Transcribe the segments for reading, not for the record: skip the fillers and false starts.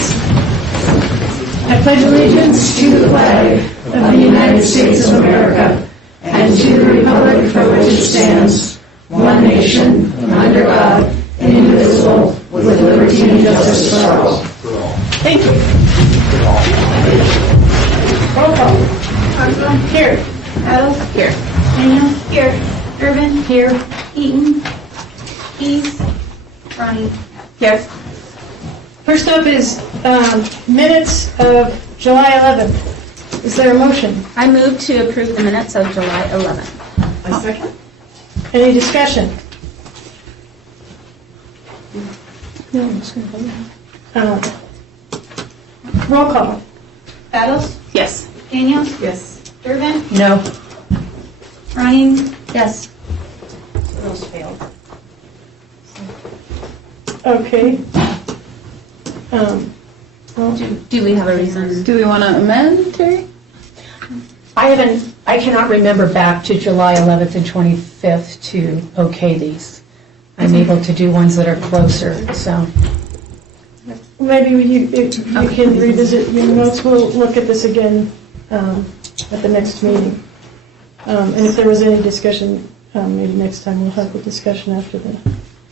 please. I pledge allegiance to the flag of the United States of America and to the republic for which it stands, one nation, under God, indivisible, with liberty and justice for all. Thank you. Roll call. Armstrong. Here. Adams. Here. Daniel. Here. Durbin. Here. Eaton. Keys. Ronnie. Here. First up is minutes of July 11th. Is there a motion? I move to approve the minutes of July 11th. I second. Any discussion? No, I'm just going to roll call. Adams. Yes. Daniel. Yes. Durbin. No. Ronnie. Yes. Those failed. Okay. Do we have a reason? Do we want to amend, Terry? I cannot remember back to July 11th and 25th to okay these. I'm able to do ones that are closer, so. Maybe you can revisit your notes. We'll look at this again at the next meeting. And if there was any discussion, maybe next time we'll have the discussion after the.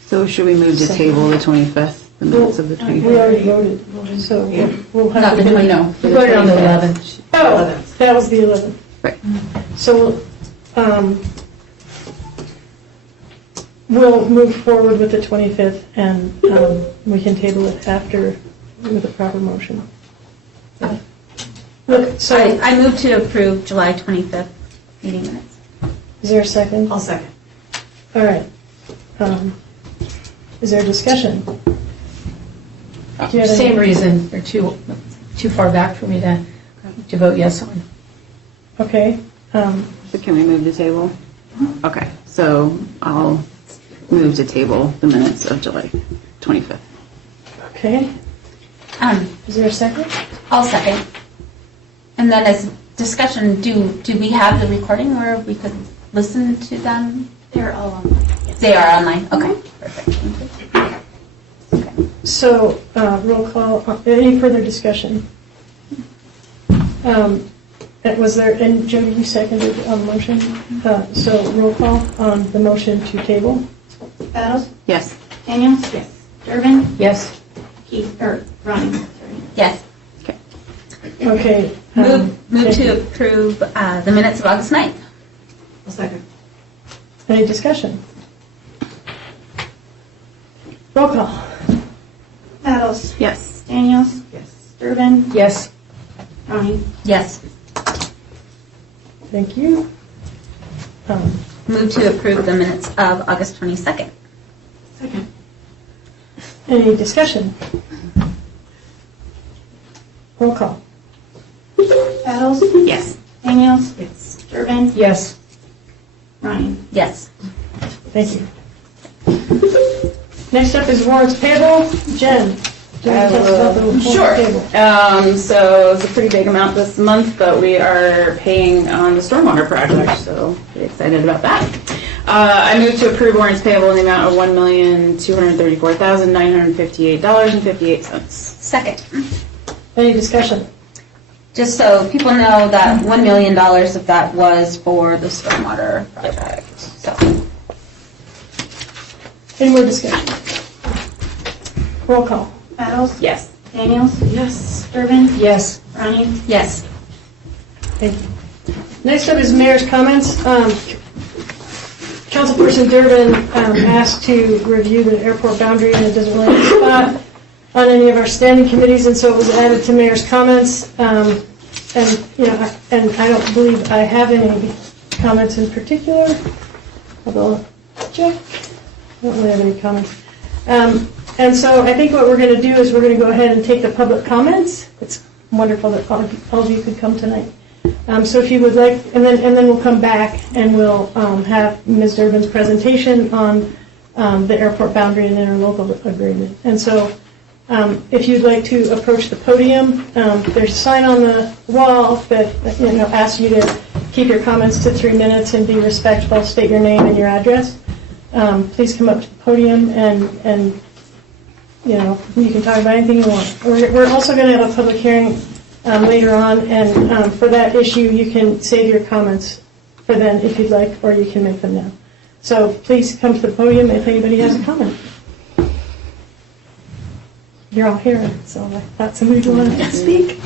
So should we move to table the 25th, the minutes of the We 25th? already voted, so we'll have. Not the to- 20. No. We voted on the 11th. Oh, that was the 11th. Right. So we'll move forward with the 25th, and we can table it after with a proper motion. Look, so I move to approve July 25th meeting minutes. is there a second? I'll second. All right. Is there a discussion? Do you have any- Same reason, they're too far back for me to vote yes on. Okay. So can we move to table? Okay, so I'll move to table the minutes of July 25th. Okay. Is there a second? I'll second. And then as discussion, do we have the recording where we could listen to them? They're all online. They are online. Okay. Perfect. Thank you. Okay. So, roll call, any further discussion? Was there, and Jody, you seconded on the motion? So, roll call on the motion to table? Adams. Yes. Daniel. Yes. Durbin. Yes? Keith. Or Ronnie. Yes. Okay. Move thank to you. approve the minutes of August 9th. I'll second. Any discussion? Roll call. Adams. Yes. Daniels. Yes. Durbin. Yes. Ronnie. Yes. Thank you. Move to approve the minutes of August 22nd. Second. Any discussion? Roll call. Adams. Yes. Daniels. Yes. Durbin. Yes. Ronnie. Yes. Thank you. Next up is warrants payable. Jen, do you want to tell us about the warrants Sure. payable? So it's a pretty big amount this month, but we are paying on the stormwater project, so pretty excited about that. I move to approve warrants payable in the amount of $1,234,958.58. Second. Any discussion? Just so people know that $1 million of that was for the stormwater project. So, Any more discussion? Roll call. Battles. Yes. Daniels. Yes. Durbin. Yes. Ronnie. Yes. Thank you. Next up is mayor's comments. Councilperson Durbin asked to review the airport boundary, and it doesn't really have a spot on any of our standing committees, and so it was added to mayor's comments. And I don't believe I have any comments in particular, although Jeff, I don't really have any comments. And so I think what we're going to do is we're going to go ahead and take the public comments. It's wonderful that all of you could come tonight. So if you would like, and then we'll come back and we'll have Ms. Durbin's presentation on the airport boundary and interlocal agreement. And so if you'd like to approach the podium, there's a sign on the wall that asks you to keep your comments to 3 minutes and be respectful, state your name and your address. Please come up to the podium and you can talk about anything you want. We're also going to have a public hearing later on, and for that issue, you can save your comments for then if you'd like, or you can make them now. So please come to the podium if anybody has a comment. You're all here, so I thought somebody would want to speak.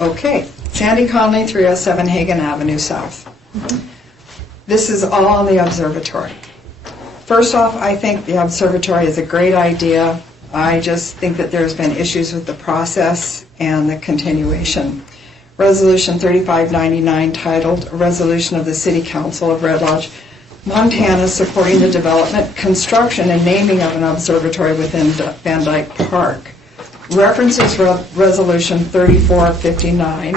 Okay, Sandy Conley, 307 Hagan Avenue South. This is all on the observatory. First off, I think the observatory is a great idea. I just think that there's been issues with the process and the continuation. Resolution 3599 titled, "A Resolution of the City Council of Red Lodge, Montana supporting the development, construction, and naming of an observatory within Van Dyke Park," references Resolution 3459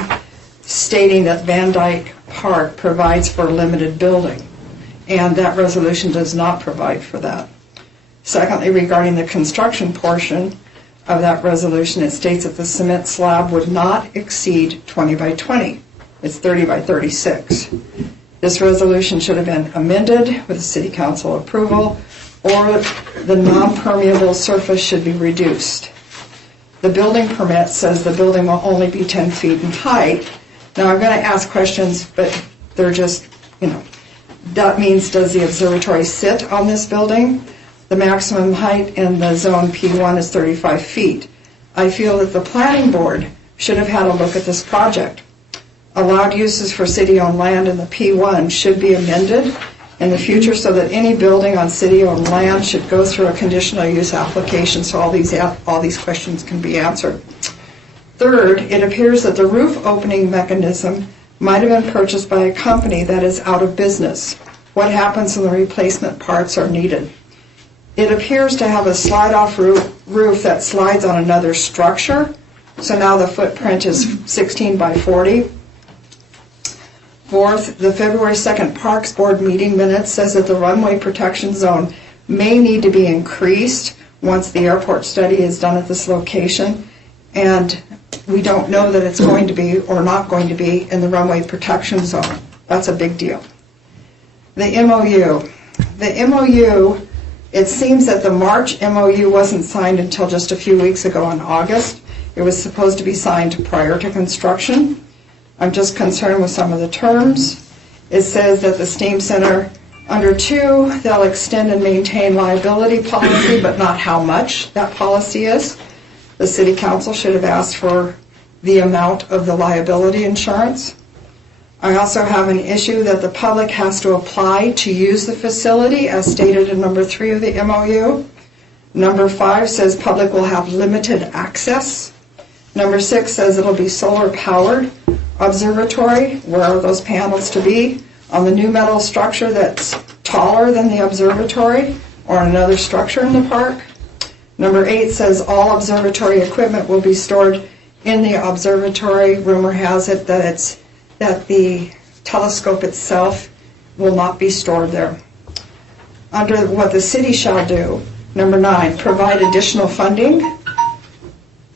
stating that Van Dyke Park provides for limited building, and that resolution does not provide for that. Secondly, regarding the construction portion of that resolution, it states that the cement slab would not exceed 20 by 20. It's 30 by 36. This resolution should have been amended with the City Council approval, or the non-permeable surface should be reduced. The building permit says the building will only be 10 feet in height. Now, I'm going to ask questions, but they're just, that means, does the observatory sit on this building? The maximum height in the zone P1 is 35 feet. I feel that the planning board should have had a look at this project. Allowed uses for city-owned land in the P1 should be amended in the future so that any building on city-owned land should go through a conditional use application so all these questions can be answered. Third, it appears that the roof opening mechanism might have been purchased by a company that is out of business. What happens when the replacement parts are needed? It appears to have a slide-off roof that slides on another structure, so now the footprint is 16 by 40. Fourth, the February 2nd Parks Board meeting minutes says that the runway protection zone may need to be increased once the airport study is done at this location, and we don't know that it's going to be or not going to be in the runway protection zone. That's a big deal. The MOU. The MOU, it seems that the March MOU wasn't signed until just a few weeks ago in August. It was supposed to be signed prior to construction. I'm just concerned with some of the terms. It says that the STEAM Center, under 2, they'll extend and maintain liability policy, but not how much that policy is. The City Council should have asked for the amount of the liability insurance. I also have an issue that the public has to apply to use the facility, as stated in number 3 of the MOU. Number 5 says public will have limited access. Number 6 says it'll be solar powered. Observatory, where are those panels to be? On the new metal structure that's taller than the observatory, or another structure in the park. Number 8 says all observatory equipment will be stored in the observatory. Rumor has it that the telescope itself will not be stored there. Under what the city shall do, number 9, provide additional funding.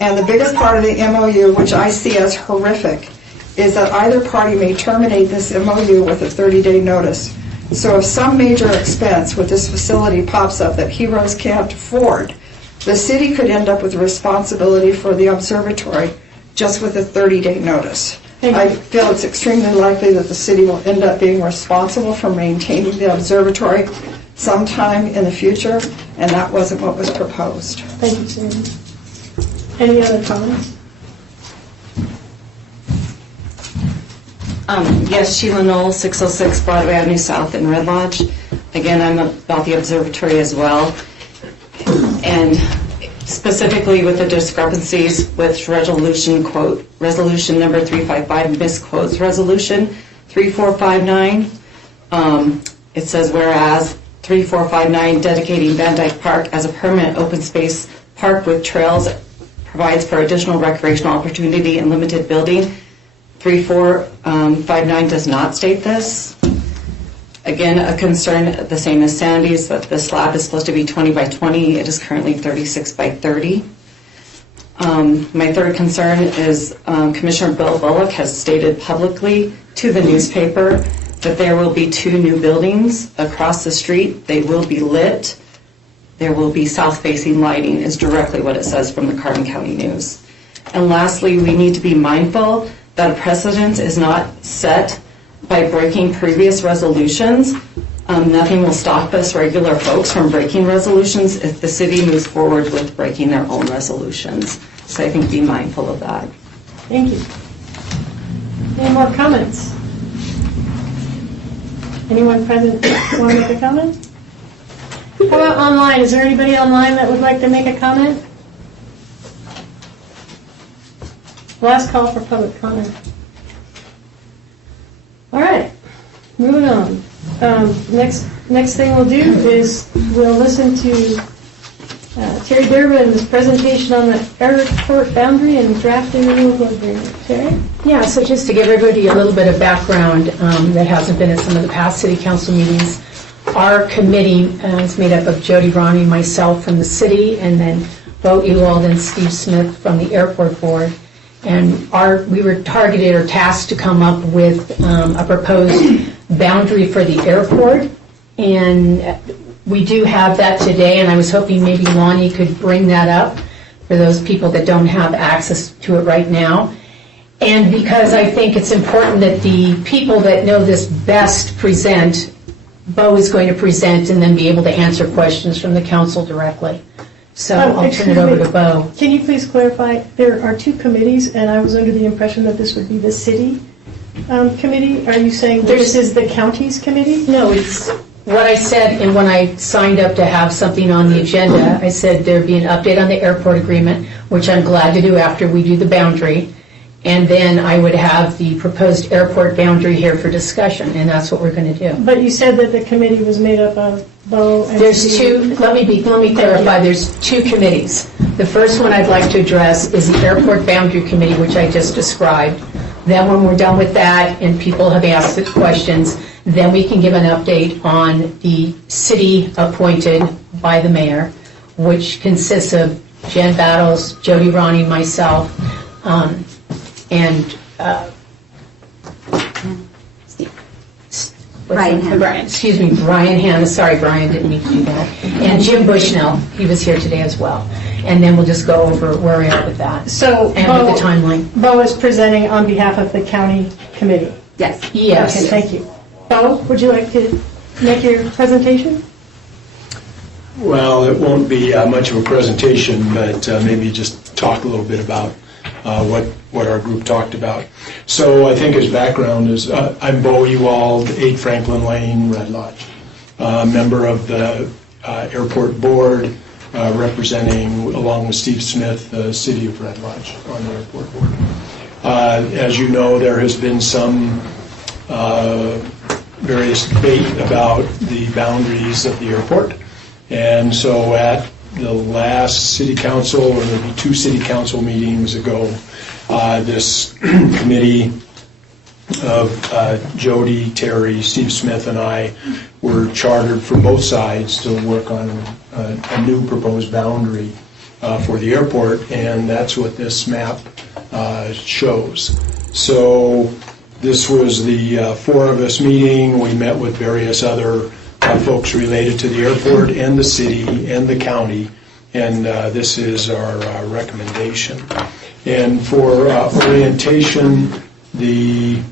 And the biggest part of the MOU, which I see as horrific, is that either party may terminate this MOU with a 30-day notice. So if some major expense with this facility pops up that Heroes can't afford, the city could end up with responsibility for the observatory just with a 30-day notice. I feel it's extremely likely that the city will end up being responsible for maintaining the observatory sometime in the future, and that wasn't what was proposed. Thank you, Sandy. Any other comments? Yes, Sheila Knoll, 606 Broadway Avenue South in Red Lodge. Again, I'm about the observatory as well. And specifically with the discrepancies with resolution number 355 misquotes resolution 3459. It says, whereas 3459 dedicating Van Dyke Park as a permanent open space park with trails provides for additional recreational opportunity and limited building. 3459 does not state this. Again, a concern the same as Sandy's, that the slab is supposed to be 20 by 20. It is currently 36 by 30. My third concern is Commissioner Bill Bullock has stated publicly to the newspaper that there will be 2 new buildings across the street. They will be lit. there will be south-facing lighting, is directly what it says from the Carbon County News. And lastly, we need to be mindful that a precedent is not set by breaking previous resolutions. Nothing will stop us regular folks from breaking resolutions if the city moves forward with breaking their own resolutions. So I think be mindful of that. Thank you. Any more comments? Anyone present want to make a comment? How about online? Is there anybody online that would like to make a comment? Last call for public comment. All right, moving on. Next thing we'll do is we'll listen to Terry Durbin's presentation on the airport boundary and drafting renewal agreement. Terry? Yeah, so just to give everybody a little bit of background that hasn't been at some of the past city council meetings, our committee is made up of Jody Ronnie, myself from the city, and then Bo Ewald and Steve Smith from the airport board. And we were targeted or tasked to come up with a proposed boundary for the airport. And we do have that today, and I was hoping maybe Lonnie could bring that up for those people that don't have access to it right now. And because I think it's important that the people that know this best present, Bo is going to present and then be able to answer questions from the council directly. So I'll turn it over to Bo. Can you please clarify, there are two committees, and I was under the impression that this would be the city committee. Are you saying this is the county's committee? No, it's what I said, and when I signed up to have something on the agenda, I said there'd be an update on the airport agreement, which I'm glad to do after we do the boundary, and then I would have the proposed airport boundary here for discussion, and that's what we're going to do. But you said that the committee was made up of Bo and There's Steve. two, let me clarify, there's two committees. The first one I'd like to address is the Airport Boundary Committee, which I just described. Then when we're done with that and people have asked the questions, then we can give an update on the city appointed by the mayor, which consists of Jen Battles, Jody Ronnie, myself, and Brian Hanna. Brian Hanna, sorry Brian, didn't mean to do that. And Jim Bushnell, he was here today as well. And then we'll just go over where we are with that. So And with the timeline. Bo is presenting on behalf of the county committee. Yes. Yes. Okay, thank you. Bo, would you like to make your presentation? Well, it won't be much of a presentation, but maybe just talk a little bit about what our group talked about. So I think as background is, I'm Bo Ewald, 8 Franklin Lane, Red Lodge, member of the airport board, representing, along with Steve Smith, the city of Red Lodge on the airport board. As you know, there has been some various debate about the boundaries of the airport. And so at the last city council, or maybe 2 city council meetings ago, this committee of Jody, Terry, Steve Smith, and I were chartered from both sides to work on a new proposed boundary for the airport, and that's what this map shows. So this was the 4 of us meeting. We met with various other folks related to the airport and the city and the county, and this is our recommendation. And for orientation, can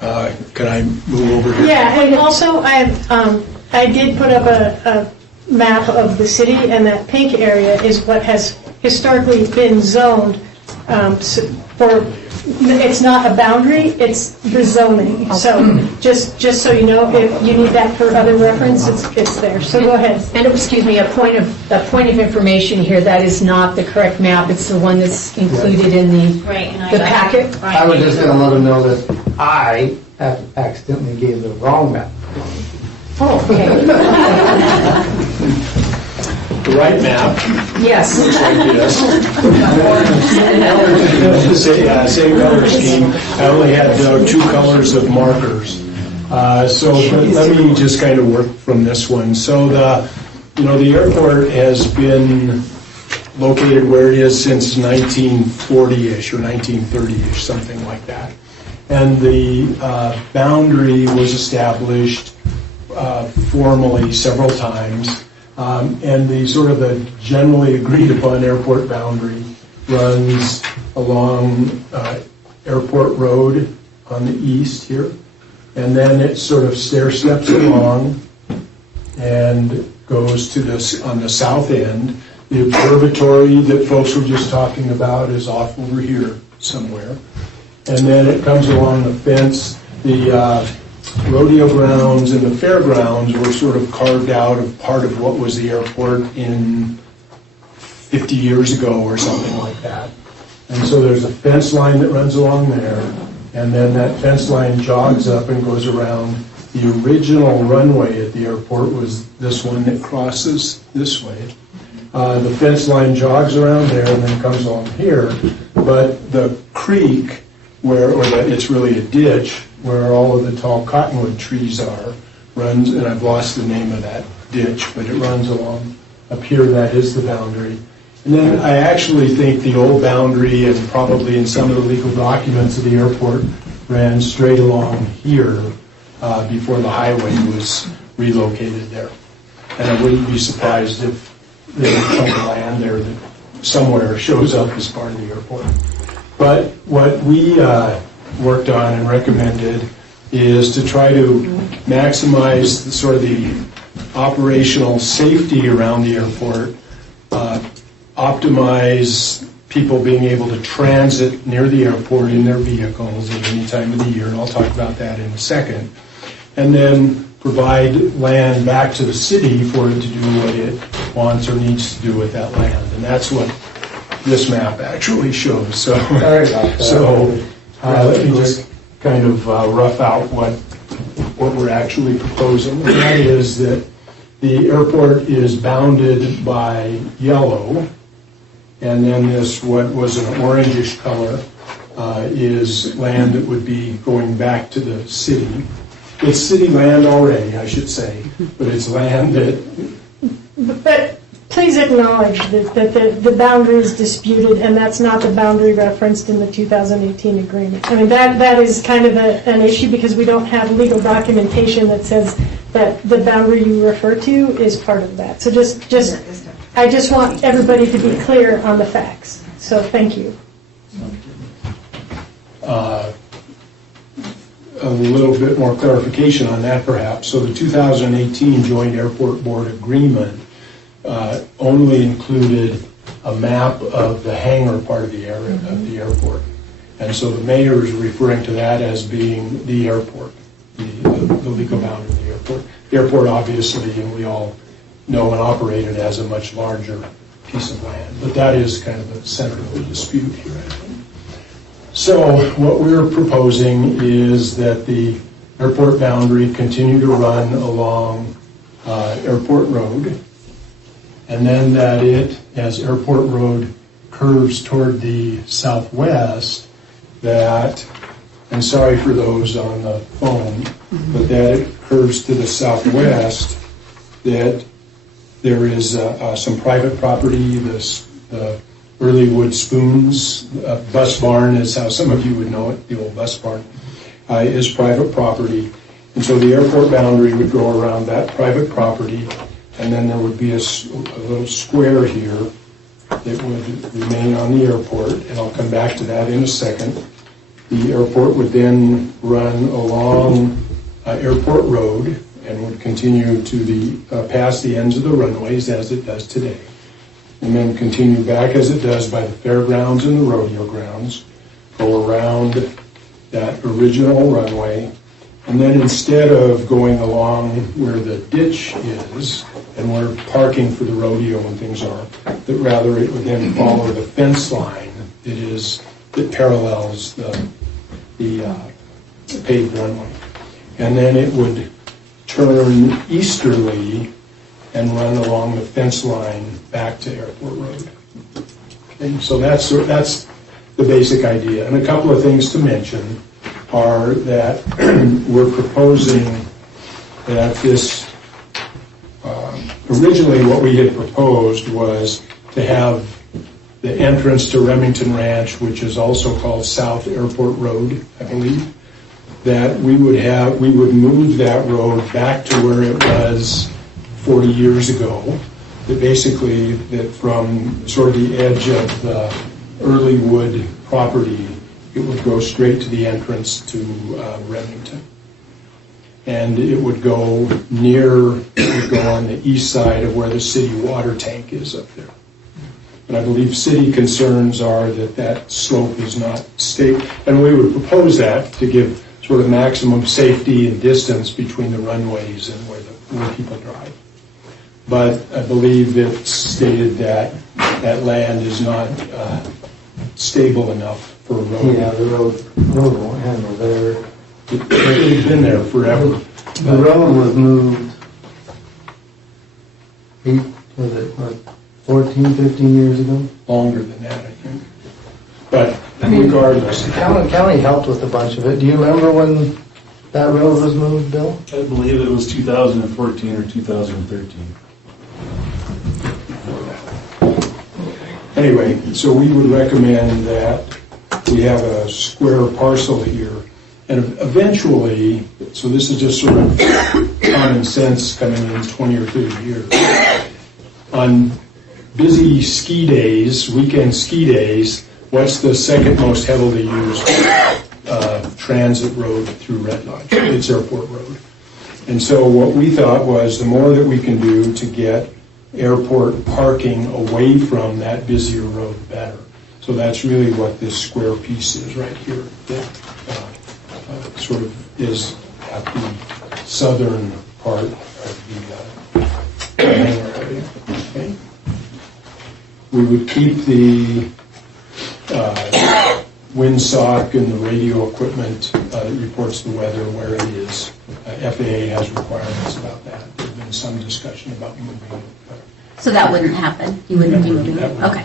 I move over here? Yeah, and also I did put up a map of the city, and that pink area is what has historically been zoned for. It's not a boundary, it's the zoning. So just so you know, if you need that for other reference, it's there. So go ahead. And excuse me, a point of information here, that is not the correct map. It's the one that's included in the packet. I was just going to let them know that I accidentally gave the wrong map. Oh, okay. The right map Yes. looks like this. Same color scheme. I only had 2 colors of markers. So let me just kind of work from this one. So the airport has been located where it is since 1940-ish or 1930-ish, something like that. And the boundary was established formally several times. And the sort of the generally agreed upon airport boundary runs along Airport Road on the east here. And then it sort of stair steps along and goes to this on the south end. The observatory that folks were just talking about is off over here somewhere. And then it comes along the fence. The rodeo grounds and the fairgrounds were sort of carved out of part of what was the airport in 50 years ago or something like that. And so there's a fence line that runs along there, and then that fence line jogs up and goes around. The original runway at the airport was this one that crosses this way. The fence line jogs around there and then comes along here, but the creek, it's really a ditch, where all of the tall cottonwood trees are, runs, and I've lost the name of that ditch, but it runs along up here. That is the boundary. And then I actually think the old boundary, and probably in some of the legal documents of the airport, ran straight along here before the highway was relocated there. And I wouldn't be surprised if there's a chunk of land there that somewhere shows up as part of the airport. But what we worked on and recommended is to try to maximize the operational safety around the airport, optimize people being able to transit near the airport in their vehicles at any time of the year, and I'll talk about that in a second, and then provide land back to the city for it to do what it wants or needs to do with that land. And that's what this map actually shows. So, Sorry about that. Let me just kind of rough out what we're actually proposing. And that is that the airport is bounded by yellow, and then this, what was an orangish color, is land that would be going back to the city. It's city land already, I should say, but it's land that... But please acknowledge that the boundary is disputed, and that's not the boundary referenced in the 2018 agreement. I mean, that is kind of an issue because we don't have legal documentation that says that the boundary you refer to is part of that. So I just want everybody to be clear on the facts. So thank you. A little bit more clarification on that, perhaps. So the 2018 Joint Airport Board Agreement only included a map of the hangar part of the area of the airport. And so the mayor is referring to that as being the airport, the legal boundary of the airport. The airport, obviously, and we all know and operate it as a much larger piece of land. But that is kind of the center of the dispute here, I think. So what we're proposing is that the airport boundary continue to run along Airport Road, and then that it, as Airport Road curves toward the southwest, that, and sorry for those on the phone, but that it curves to the southwest, that there is some private property, the Earlywood Spoons bus barn is how some of you would know it, the old bus barn, is private property. And so the airport boundary would go around that private property, and then there would be a little square here that would remain on the airport, and I'll come back to that in a second. The airport would then run along Airport Road and would continue to the past the ends of the runways as it does today, and then continue back as it does by the fairgrounds and the rodeo grounds, go around that original runway, and then instead of going along where the ditch is and where parking for the rodeo and things are, that rather it would then follow the fence line that parallels the paved runway. And then it would turn easterly and run along the fence line back to Airport Road. Okay, so that's the basic idea. And a couple of things to mention are that we're proposing that this, originally what we had proposed was to have the entrance to Remington Ranch, which is also called South Airport Road, I believe, that we would move that road back to where it was 40 years ago, that basically that from sort of the edge of the early wood property, it would go straight to the entrance to Remington. And it would go on the east side of where the city water tank is up there. And I believe city concerns are that that slope is not stable. And we would propose that to give sort of maximum safety and distance between the runways and where people drive. But I believe it's stated that that land is not stable enough for a road. Yeah, the road won't handle there. It's been there forever. The road was moved, 14, 15 years ago? Longer than that, I think. But regardless. County helped with a bunch of it. Do you remember when that road was moved, Bill? I believe it was 2014 or 2013. Anyway, so we would recommend that we have a square parcel here. And eventually, so this is just sort of common sense coming in 20 or 30 years. On busy ski days, weekend ski days, what's the second most heavily used transit road through Red Lodge? It's Airport Road. And so what we thought was the more that we can do to get airport parking away from that busier road, the better. So that's really what this square piece is right here. That sort of is at the southern part of the hangar area. Okay. We would keep the windsock and the radio equipment that reports the weather where it is. FAA has requirements about that. There's been some discussion about moving it. So that wouldn't happen? You wouldn't be moving it? Okay.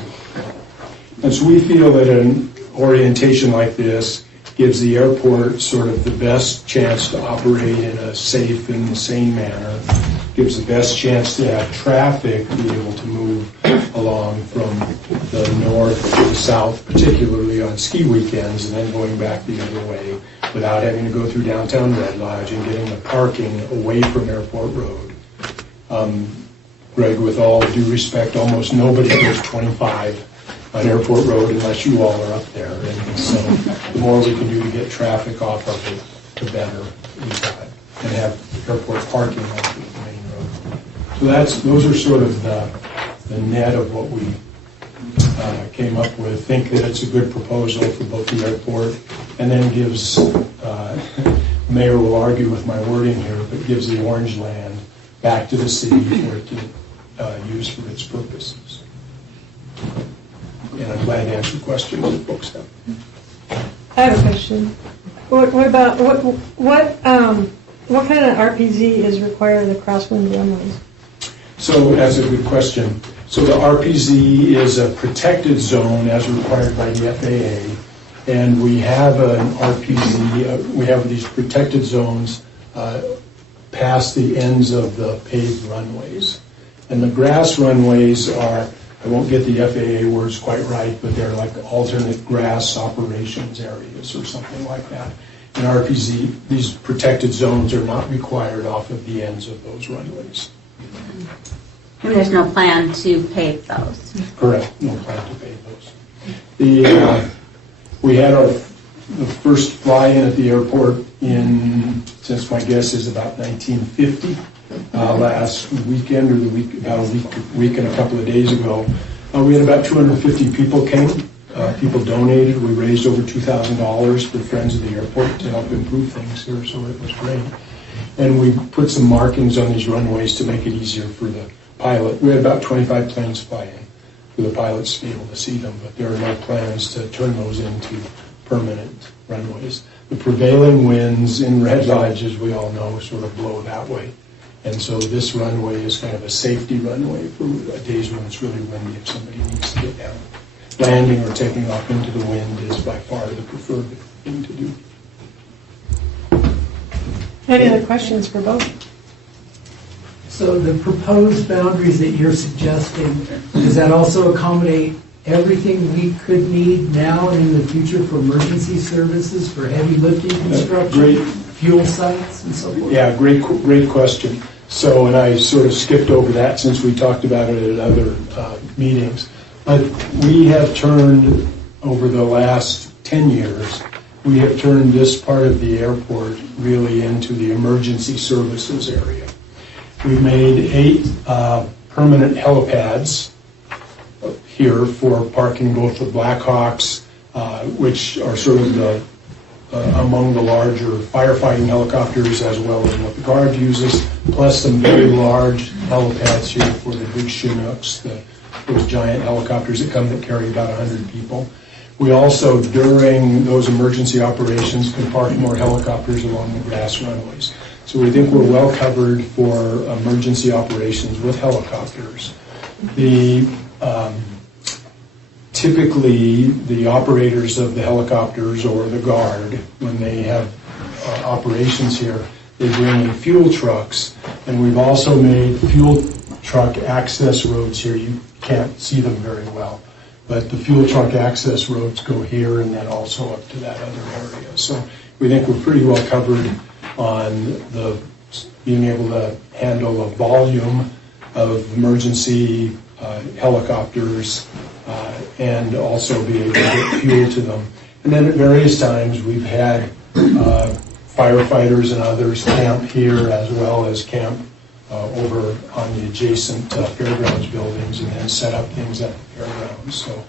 And so we feel that an orientation like this gives the airport sort of the best chance to operate in a safe and sane manner, gives the best chance to have traffic be able to move along from the north to the south, particularly on ski weekends, and then going back the other way without having to go through downtown Red Lodge and getting the parking away from Airport Road. Greg, with all due respect, almost nobody goes 25 on Airport Road unless you all are up there. And so the more we can do to get traffic off of it, the better we've got. And have airport parking off of the main road. So those are sort of the net of what we came up with. Think that it's a good proposal for both the airport and then gives, Mayor will argue with my wording here, but gives the orange land back to the city for it to use for its purposes. And I'm glad to answer questions that folks have. I have a question. What about, what kind of RPZ is required of the crosswind runways? So that's a good question. So the RPZ is a protected zone as required by the FAA. And we have an RPZ, we have these protected zones past the ends of the paved runways. And the grass runways are, I won't get the FAA words quite right, but they're like alternate grass operations areas or something like that. In RPZ, these protected zones are not required off of the ends of those runways. And there's no plan to pave those? Correct, no plan to pave those. We had the first fly-in at the airport since my guess is about 1950. Last weekend, or about a week and a couple of days ago, we had about 250 people came. People donated. We raised over $2,000 for Friends of the Airport to help improve things here, so it was great. And we put some markings on these runways to make it easier for the pilot. We had about 25 planes fly in for the pilots to be able to see them, but there are no plans to turn those into permanent runways. The prevailing winds in Red Lodge, as we all know, sort of blow that way. And so this runway is kind of a safety runway for days when it's really windy if somebody needs to get down. Landing or taking off into the wind is by far the preferred thing to do. Any other questions for both? So the proposed boundaries that you're suggesting, does that also accommodate everything we could need now and in the future for emergency services, for heavy lifting construction, Great. fuel sites and so forth? Yeah, great question. So, and I sort of skipped over that since we talked about it at other meetings. But we have turned, over the last 10 years, we have turned this part of the airport really into the emergency services area. We've made 8 permanent helipads here for parking both the Blackhawks, which are sort of the among the larger firefighting helicopters, as well as what the Guard uses, plus some very large helipads here for the big Chinooks, those giant helicopters that come that carry about 100 people. We also, during those emergency operations, can park more helicopters along the grass runways. So we think we're well covered for emergency operations with helicopters. Typically, the operators of the helicopters or the Guard, when they have operations here, they bring in fuel trucks, and we've also made fuel truck access roads here. You can't see them very well, but the fuel truck access roads go here and then also up to that other area. So we think we're pretty well covered on being able to handle a volume of emergency helicopters and also be able to get fuel to them. And then at various times we've had firefighters and others camp here as well as camp over on the adjacent fairgrounds buildings and then set up things at the fairgrounds. So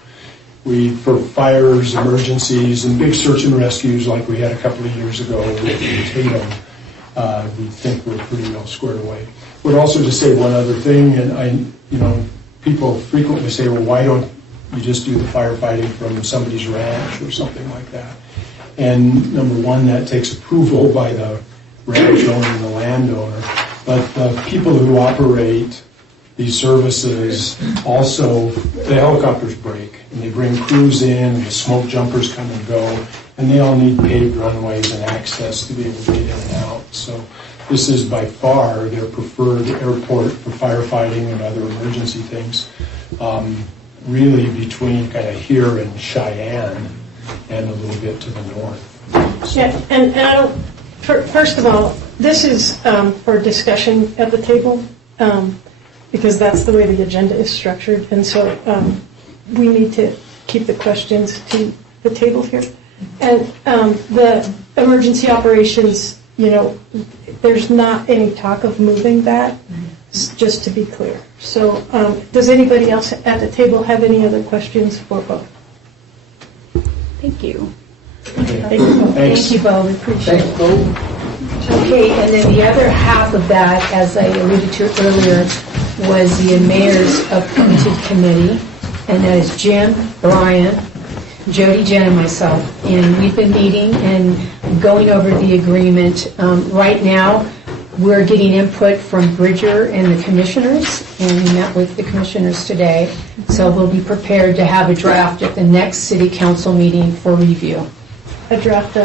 for fires, emergencies, and big search and rescues like we had a couple of years ago with Tatum, we think we're pretty well squared away. Would also just say one other thing, and people frequently say, well, why don't you just do the firefighting from somebody's ranch or something like that? And number one, that takes approval by the ranch owner and the landowner. But the people who operate these services also, the helicopters break, and they bring crews in, and the smoke jumpers come and go, and they all need paved runways and access to be able to get in and out. So this is by far their preferred airport for firefighting and other emergency things, really between kind of here and Cheyenne and a little bit to the north. Yeah, and I don't, first of all, this is for discussion at the table, because that's the way the agenda is structured, and so we need to keep the questions to the table here. And the emergency operations, there's not any talk of moving that, just to be clear. So does anybody else at the table have any other questions for Bo? Thank you. Thank you, Bo. Thank you, Bo, we appreciate Thanks, it. Bo. Okay, and then the other half of that, as I alluded to earlier, was the mayor's appointed committee, and that is Jim, Brian, Jody, Jen, and myself. And we've been meeting and going over the agreement. Right now, we're getting input from Bridger and the commissioners, and we met with the commissioners today. So we'll be prepared to have a draft at the next city council meeting for review. A draft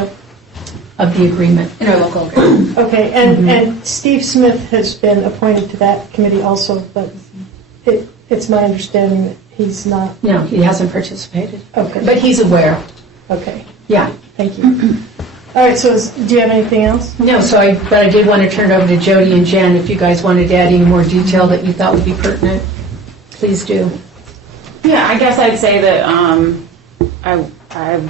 Of the agreement. Interlocal agreement. Okay, and Steve Smith has been appointed to that committee also, but it's my understanding that he's not. No, he hasn't participated. Okay. But he's aware. Okay, Yeah. thank you. All right, so do you have anything else? No, but I did want to turn it over to Jody and Jen. If you guys wanted to add any more detail that you thought would be pertinent, please do. Yeah, I guess I'd say that I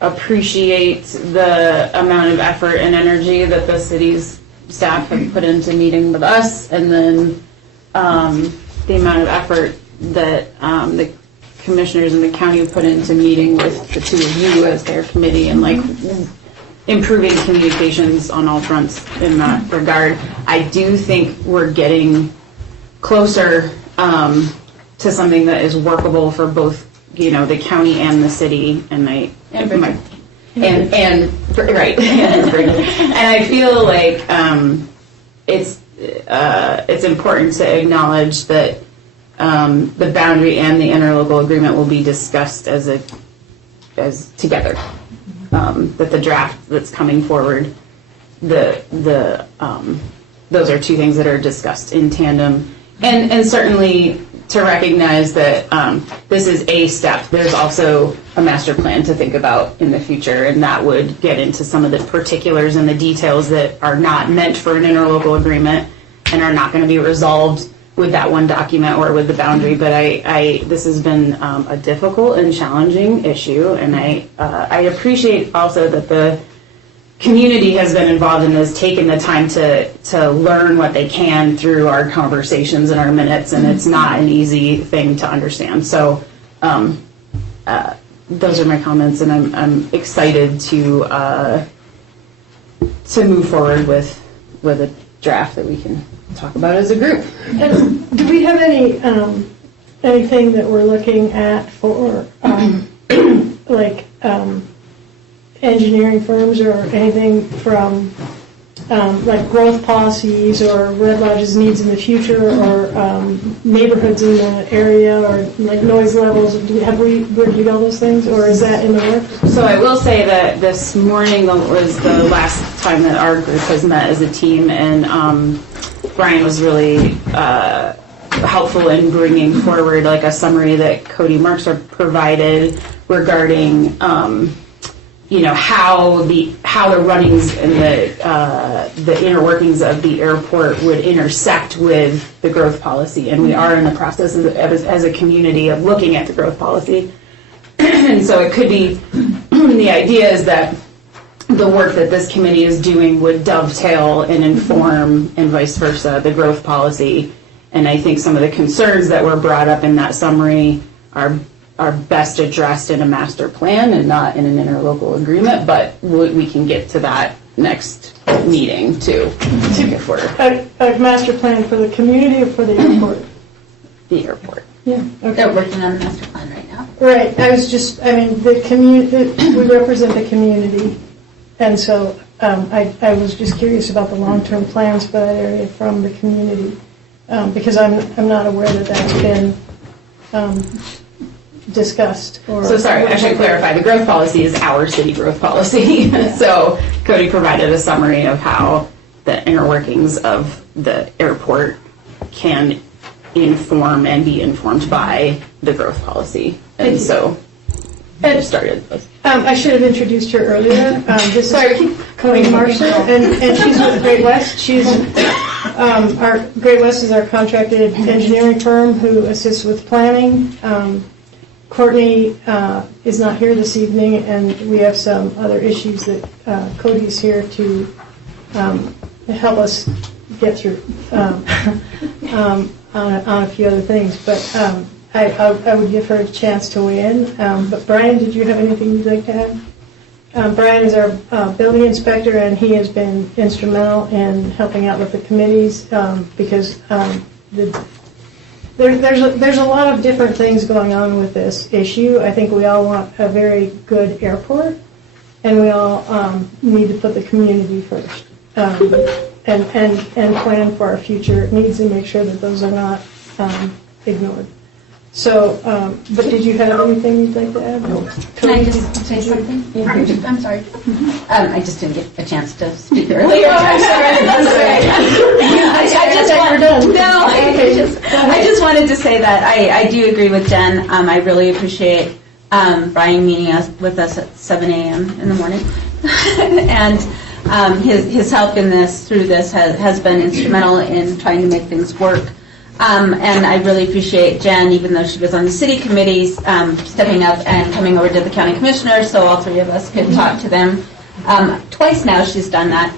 appreciate the amount of effort and energy that the city's staff have put into meeting with us, and then the amount of effort that the commissioners in the county have put into meeting with the two of you as their committee and improving communications on all fronts in that regard. I do think we're getting closer to something that is workable for both, the county and the city, and right. And I feel like it's important to acknowledge that the boundary and the interlocal agreement will be discussed as together. That the draft that's coming forward, those are two things that are discussed in tandem, and certainly to recognize that this is a step. There's also a master plan to think about in the future, and that would get into some of the particulars and the details that are not meant for an interlocal agreement, and are not going to be resolved with that one document or with the boundary. But this has been a difficult and challenging issue, and I appreciate also that the community has been involved and has taken the time to learn what they can through our conversations and our minutes, and it's not an easy thing to understand. So those are my comments, and I'm excited to move forward with a draft that we can talk about as a group. And do we have anything that we're looking at for like engineering firms or anything from like growth policies or Red Lodge's needs in the future or neighborhoods in the area or like noise levels? Have we reviewed all those things, or is that in the works? So I will say that this morning was the last time that our group has met as a team, and Brian was really helpful in bringing forward like a summary that Cody Marks provided regarding how the runnings and the inner workings of the airport would intersect with the growth policy, and we are in the process as a community of looking at the growth policy. And so it could be the idea is that the work that this committee is doing would dovetail and inform, and vice versa, the growth policy. And I think some of the concerns that were brought up in that summary are best addressed in a master plan and not in an interlocal agreement, but we can get to that next meeting too. If we're A master plan for the community or for the airport? the airport. Yeah. Okay. They're working on the master plan right now. Right. The community, we represent the community, and so I was just curious about the long-term plans for that area from the community, because I'm not aware that that's been discussed. So sorry, I should clarify, the growth policy is our city growth policy. So Cody provided a summary of how the inner workings of the airport can inform and be informed by the growth policy. And so we started. I should have introduced her earlier. This is Cody Marshall, and she's with Great West. Great West is our contracted engineering firm who assists with planning. Courtney is not here this evening, and we have some other issues that Cody's here to help us get through on a few other things. But I would give her a chance to weigh in. But Brian, did you have anything you'd like to add? Brian is our building inspector, and he has been instrumental in helping out with the committees because there's a lot of different things going on with this issue. I think we all want a very good airport, and we all need to put the community first and plan for our future needs and make sure that those are not ignored. So, but did you have anything you'd like to add? No. Can I just say something? I'm sorry. I just didn't get a chance to speak earlier. I'm sorry. That's I just wanted to say that I do agree with Jen. I really appreciate Brian meeting with us at 7 a.m. in the morning. And his help in this, through this, has been instrumental in trying to make things work. And I really appreciate Jen, even though she was on the city committees, stepping up and coming over to the county commissioners so all three of us could talk to them. Twice now she's done that.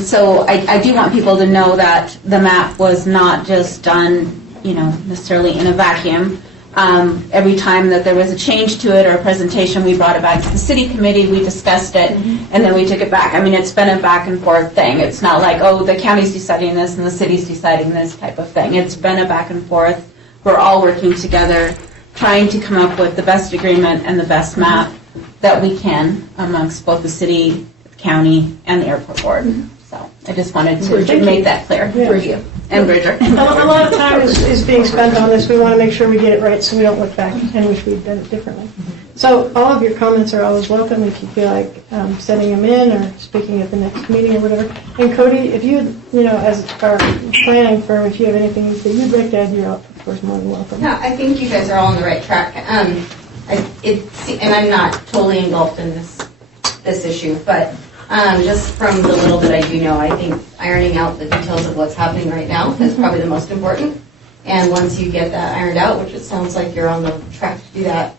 So I do want people to know that the map was not just done, necessarily in a vacuum. Every time that there was a change to it or a presentation, we brought it back to the city committee, we discussed it, and then we took it back. I mean, it's been a back and forth thing. It's not like, oh, the county's deciding this and the city's deciding this type of thing. It's been a back and forth. We're all working together, trying to come up with the best agreement and the best map that we can amongst both the city, the county, and the airport board. So I just wanted to make that clear for you and Bridger. A lot of time is being spent on this. We want to make sure we get it right so we don't look back and wish we'd done it differently. So all of your comments are always welcome if you feel like sending them in or speaking at the next meeting or whatever. And Cody, if you, as our planning firm, if you have anything that you'd like to add, you're of course more than welcome. No, I think you guys are all on the right track. And I'm not totally engulfed in this issue, but Just from the little bit I do know, I think ironing out the details of what's happening right now is probably the most important. And once you get that ironed out, which it sounds like you're on the track to do that,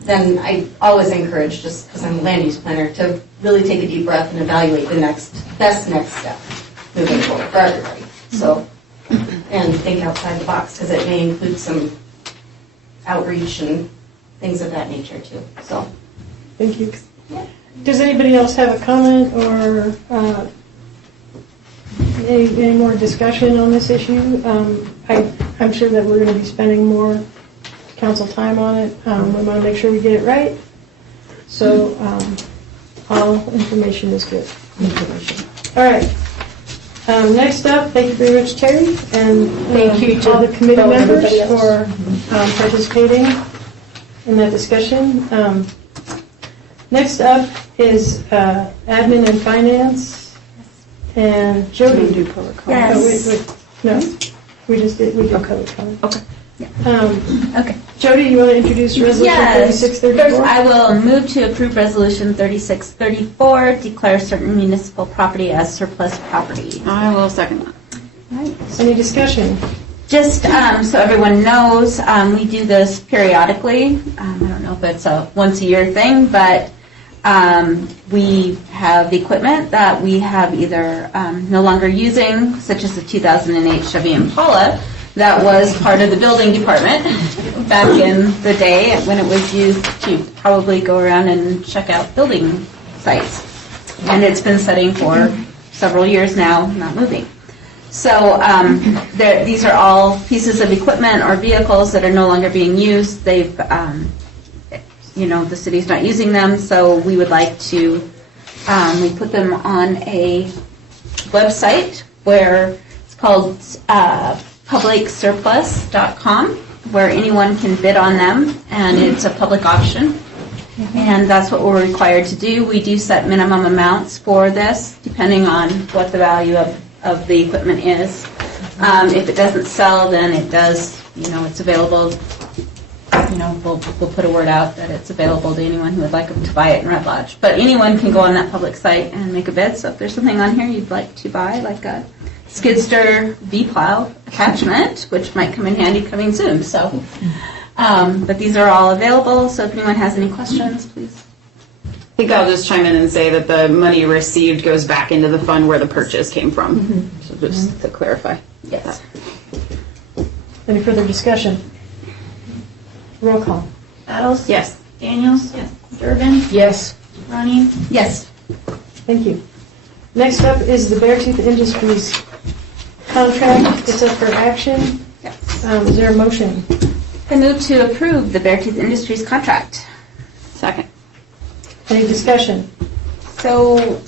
then I always encourage, just because I'm a land use planner, to really take a deep breath and evaluate the best next step moving forward for everybody. So, and think outside the box, because it may include some outreach and things of that nature too. So, Thank you. Does anybody else have a comment or any more discussion on this issue? I'm sure that we're going to be spending more council time on it. We want to make sure we get it right. So all information is good information. All right. Next up, thank you very much, Terry, and Thank you to all the committee all members everybody else. for participating in that discussion. Next up is admin and finance, and Jody. Do public comment. Yes. No, we did public comment. Okay. Okay. Jody, you want to introduce resolution Yes. 3634? First, I will move to approve resolution 3634, declare certain municipal property as surplus property. I will second that. Any discussion? Just so everyone knows, we do this periodically. I don't know if it's a once-a-year thing, but we have equipment that we have either no longer using, such as the 2008 Chevy Impala, that was part of the building department back in the day when it was used to probably go around and check out building sites. And it's been sitting for several years now, not moving. So these are all pieces of equipment or vehicles that are no longer being used. They've, the city's not using them, so we would like to, we put them on a website where it's called publicsurplus.com, where anyone can bid on them, and it's a public auction. And that's what we're required to do. We do set minimum amounts for this, depending on what the value of the equipment is. If it doesn't sell, then it does, it's available. We'll put a word out that it's available to anyone who would like to buy it in Red Lodge. But anyone can go on that public site and make a bid. So if there's something on here you'd like to buy, like a Skidster V-plow attachment, which might come in handy coming soon. So, but these are all available. So if anyone has any questions, please. I think I'll just chime in and say that the money received goes back into the fund where the purchase came from. So just to clarify. Yes. Any further discussion? Roll call. Battles? Yes. Daniels? Yes. Durbin? Yes. Ronnie? Yes. Thank you. Next up is the Beartooth Industries contract. It's up for action. Yes. Is there a motion? I move to approve the Beartooth Industries contract. Second. Any discussion? So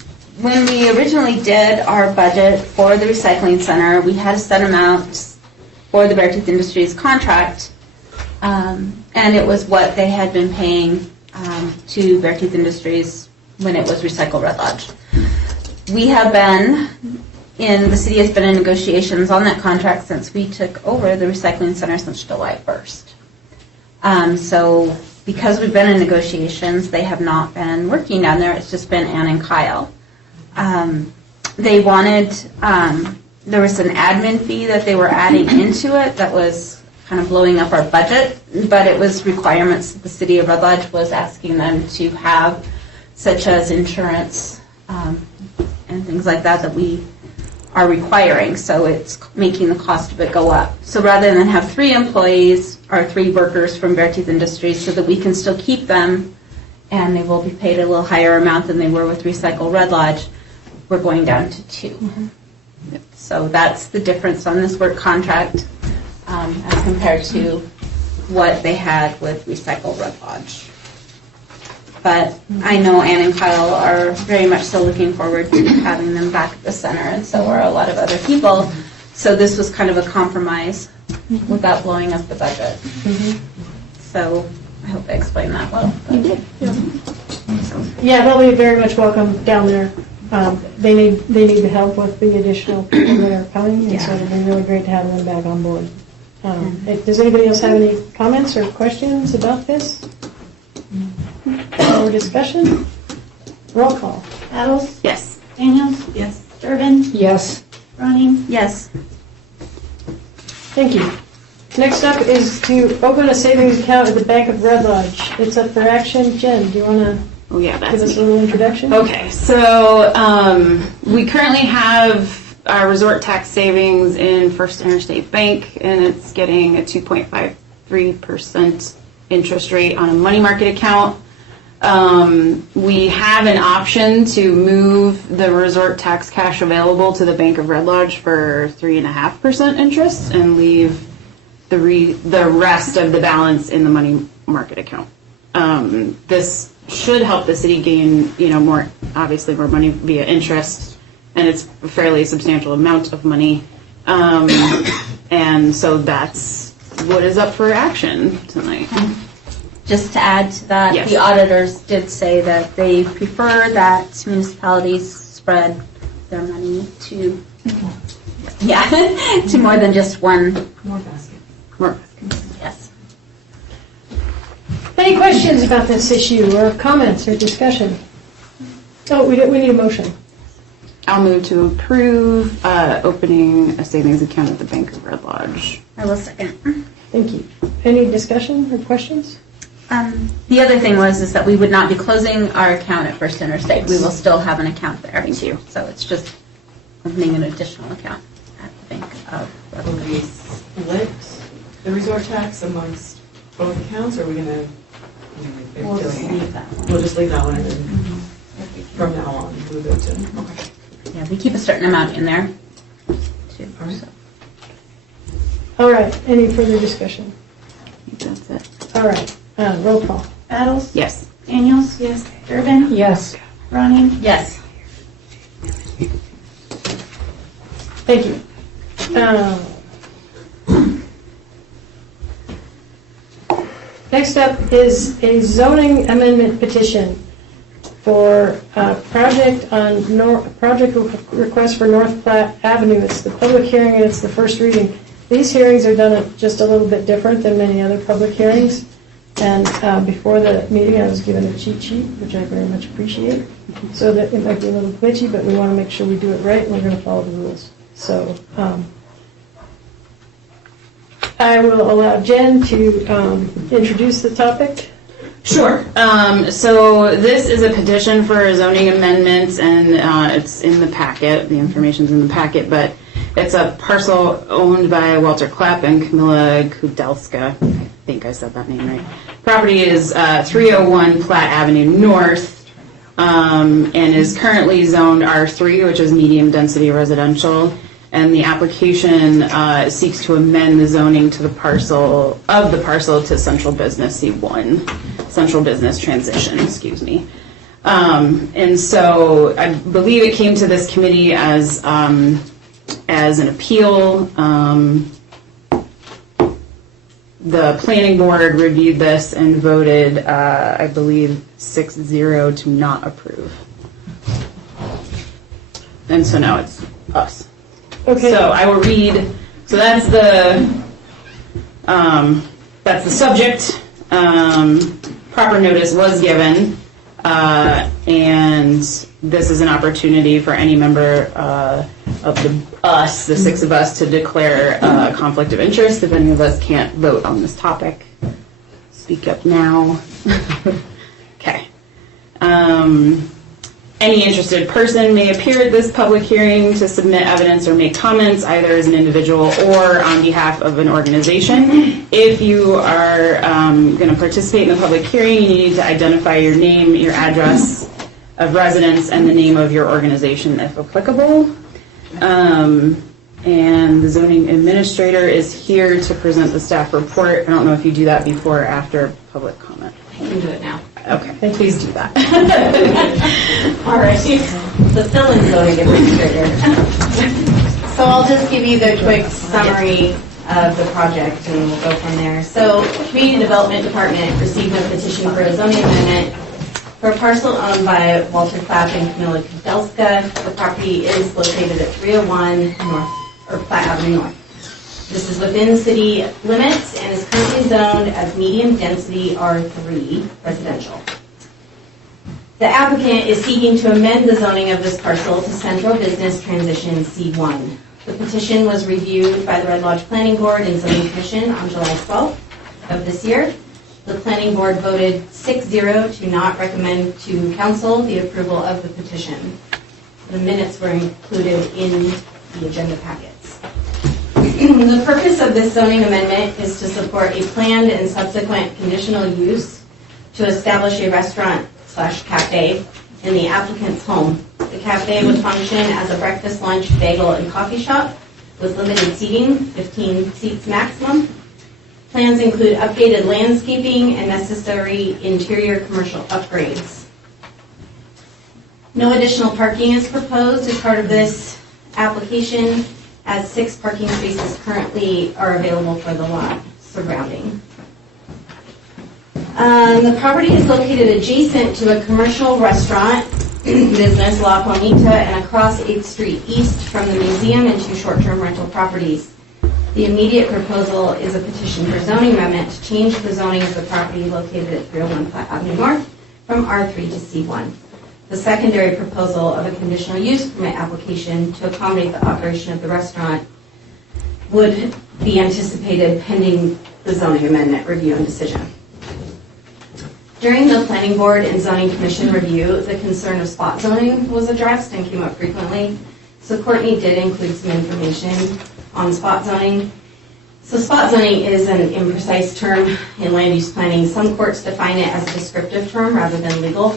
when we originally did our budget for the recycling center, we had a set amount for the Beartooth Industries contract, and it was what they had been paying to Beartooth Industries when it was Recycle Red Lodge. We have been, the city has been in negotiations on that contract since we took over the recycling center since July 1st. So because we've been in negotiations, they have not been working down there. It's just been Ann and Kyle. They wanted, there was an admin fee that they were adding into it that was kind of blowing up our budget, but it was requirements that the city of Red Lodge was asking them to have, such as insurance and things like that that we are requiring, so it's making the cost of it go up. So rather than have 3 employees or 3 workers from Beartooth Industries so that we can still keep them and they will be paid a little higher amount than they were with Recycle Red Lodge, we're going down to 2. So that's the difference on this work contract as compared to what they had with Recycle Red Lodge. But I know Ann and Kyle are very much so looking forward to having them back at the center, and so are a lot of other people. So this was kind of a compromise without blowing up the budget. So I hope I explained that well. You did. Yeah, they'll be very much welcome down there. They need the help with the additional people that are coming, and so it'll be really great to have them back on board. Does anybody else have any comments or questions about this? Or discussion? Roll call. Battles? Yes. Daniels? Yes. Durbin? Yes. Ronnie? Yes. Thank you. Next up is to open a savings account at the Bank of Red Lodge. It's up for action. Jen, do you want to Oh, yeah, give that's us a me. little introduction? Okay, so we currently have our resort tax savings in First Interstate Bank, and it's getting a 2.53% interest rate on a money market account. We have an option to move the resort tax cash available to the Bank of Red Lodge for 3.5% interest and leave the rest of the balance in the money market account. This should help the city gain, more money via interest, and it's a fairly substantial amount of money. And so that's what is up for action tonight. Just to add to that, Yes. the auditors did say that they prefer that municipalities spread their money to, to more than just one. More. Yes. Any questions about this issue or comments or discussion? Oh, we need a motion. I'll move to approve opening a savings account at the Bank of Red Lodge. I will second. Thank you. Any discussion or questions? The other thing is that we would not be closing our account at First Interstate. We will still have an account there. Thank you. So it's just opening an additional account at the Bank of Red Will Lodge. we split the resort tax amongst both accounts, or are we going to? We'll just leave that one. We'll just leave that one, and then from now on, move it to, okay. Yeah, we keep a certain amount in there, too. All right. So. All right, any further discussion? I think that's it. All right, roll call. Battles? Yes. Daniels? Yes. Durbin? Yes. Ronnie? Yes. Thank you. Next up is a zoning amendment petition for a project request for North Platte Avenue. It's the public hearing and it's the first reading. These hearings are done just a little bit different than many other public hearings. And before the meeting, I was given a cheat sheet, which I very much appreciate. So that it might be a little glitchy, but we want to make sure we do it right and we're going to follow the rules. So I will allow Jen to introduce the topic. Sure. So this is a petition for zoning amendments, and it's in the packet. The information's in the packet, but it's a parcel owned by Walter Clapp and Camilla Kudelska. I think I said that name right. Property is 301 Platte Avenue North, and is currently zoned R3, which is medium density residential. And the application seeks to amend the zoning to the parcel to central business C1, central business transition, excuse me. And so I believe it came to this committee as an appeal. The planning board reviewed this and voted, I believe, 6-0 to not approve. And so now it's us. Okay. So I will read. So that's the subject. Proper notice was given, and this is an opportunity for any member of the six of us, to declare a conflict of interest. If any of us can't vote on this topic, speak up now. Okay. Any interested person may appear at this public hearing to submit evidence or make comments, either as an individual or on behalf of an organization. If you are going to participate in the public hearing, you need to identify your name, your address of residence, and the name of your organization, if applicable. And the zoning administrator is here to present the staff report. I don't know if you do that before or after public comment. I can do it now. Okay, please do that. All right, the fill-in zoning administrator. So I'll just give you the quick summary of the project and we'll go from there. So Community Development Department received a petition for a zoning amendment for a parcel owned by Walter Clapp and Camilla Kudelska. The property is located at 301 Platte Avenue North. This is within city limits and is currently zoned as medium density R3 residential. The applicant is seeking to amend the zoning of this parcel to Central Business Transition C1. The petition was reviewed by the Red Lodge Planning Board and Zoning Commission on July 12th of this year. The Planning Board voted 6-0 to not recommend to Council the approval of the petition. The minutes were included in the agenda packets. The purpose of this zoning amendment is to support a planned and subsequent conditional use to establish a restaurant/cafe in the applicant's home. The cafe would function as a breakfast, lunch, bagel, and coffee shop with limited seating, 15 seats maximum. Plans include updated landscaping and necessary interior commercial upgrades. No additional parking is proposed as part of this application, as 6 parking spaces currently are available for the lot surrounding. The property is located adjacent to a commercial restaurant business, La Juanita, and across 8th Street East from the museum and 2 short-term rental properties. The immediate proposal is a petition for zoning amendment to change the zoning of the property located at 301 Platte Avenue North from R3 to C1. The secondary proposal of a conditional use permit application to accommodate the operation of the restaurant would be anticipated pending the zoning amendment review and decision. During the Planning Board and Zoning Commission review, the concern of spot zoning was addressed and came up frequently. So Courtney did include some information on spot zoning. So spot zoning is an imprecise term in land use planning. Some courts define it as a descriptive term rather than legal.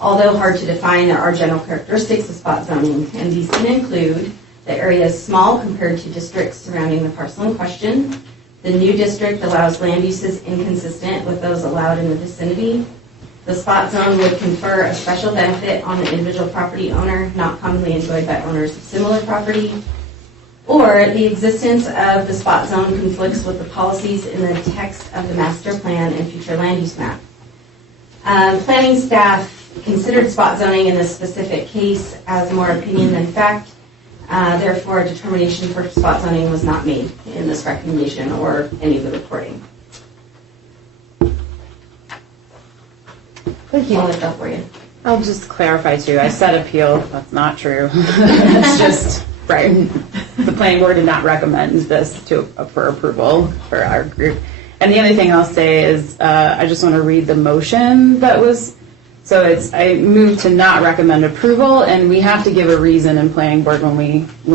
Although hard to define, there are general characteristics of spot zoning, and these can include the area is small compared to districts surrounding the parcel in question. The new district allows land uses inconsistent with those allowed in the vicinity. The spot zone would confer a special benefit on the individual property owner not commonly enjoyed by owners of similar property. Or the existence of the spot zone conflicts with the policies in the text of the master plan and future land use map. Planning staff considered spot zoning in this specific case as more opinion than fact. Therefore, a determination for spot zoning was not made in this recommendation or any of the reporting. Thank you. I'll lift up for you. I'll just clarify too, I said appeal, that's not true. It's just, right, the planning board did not recommend this for approval for our group. And the other thing I'll say is, I just want to read the motion that was, so I moved to not recommend approval, and we have to give a reason in planning board when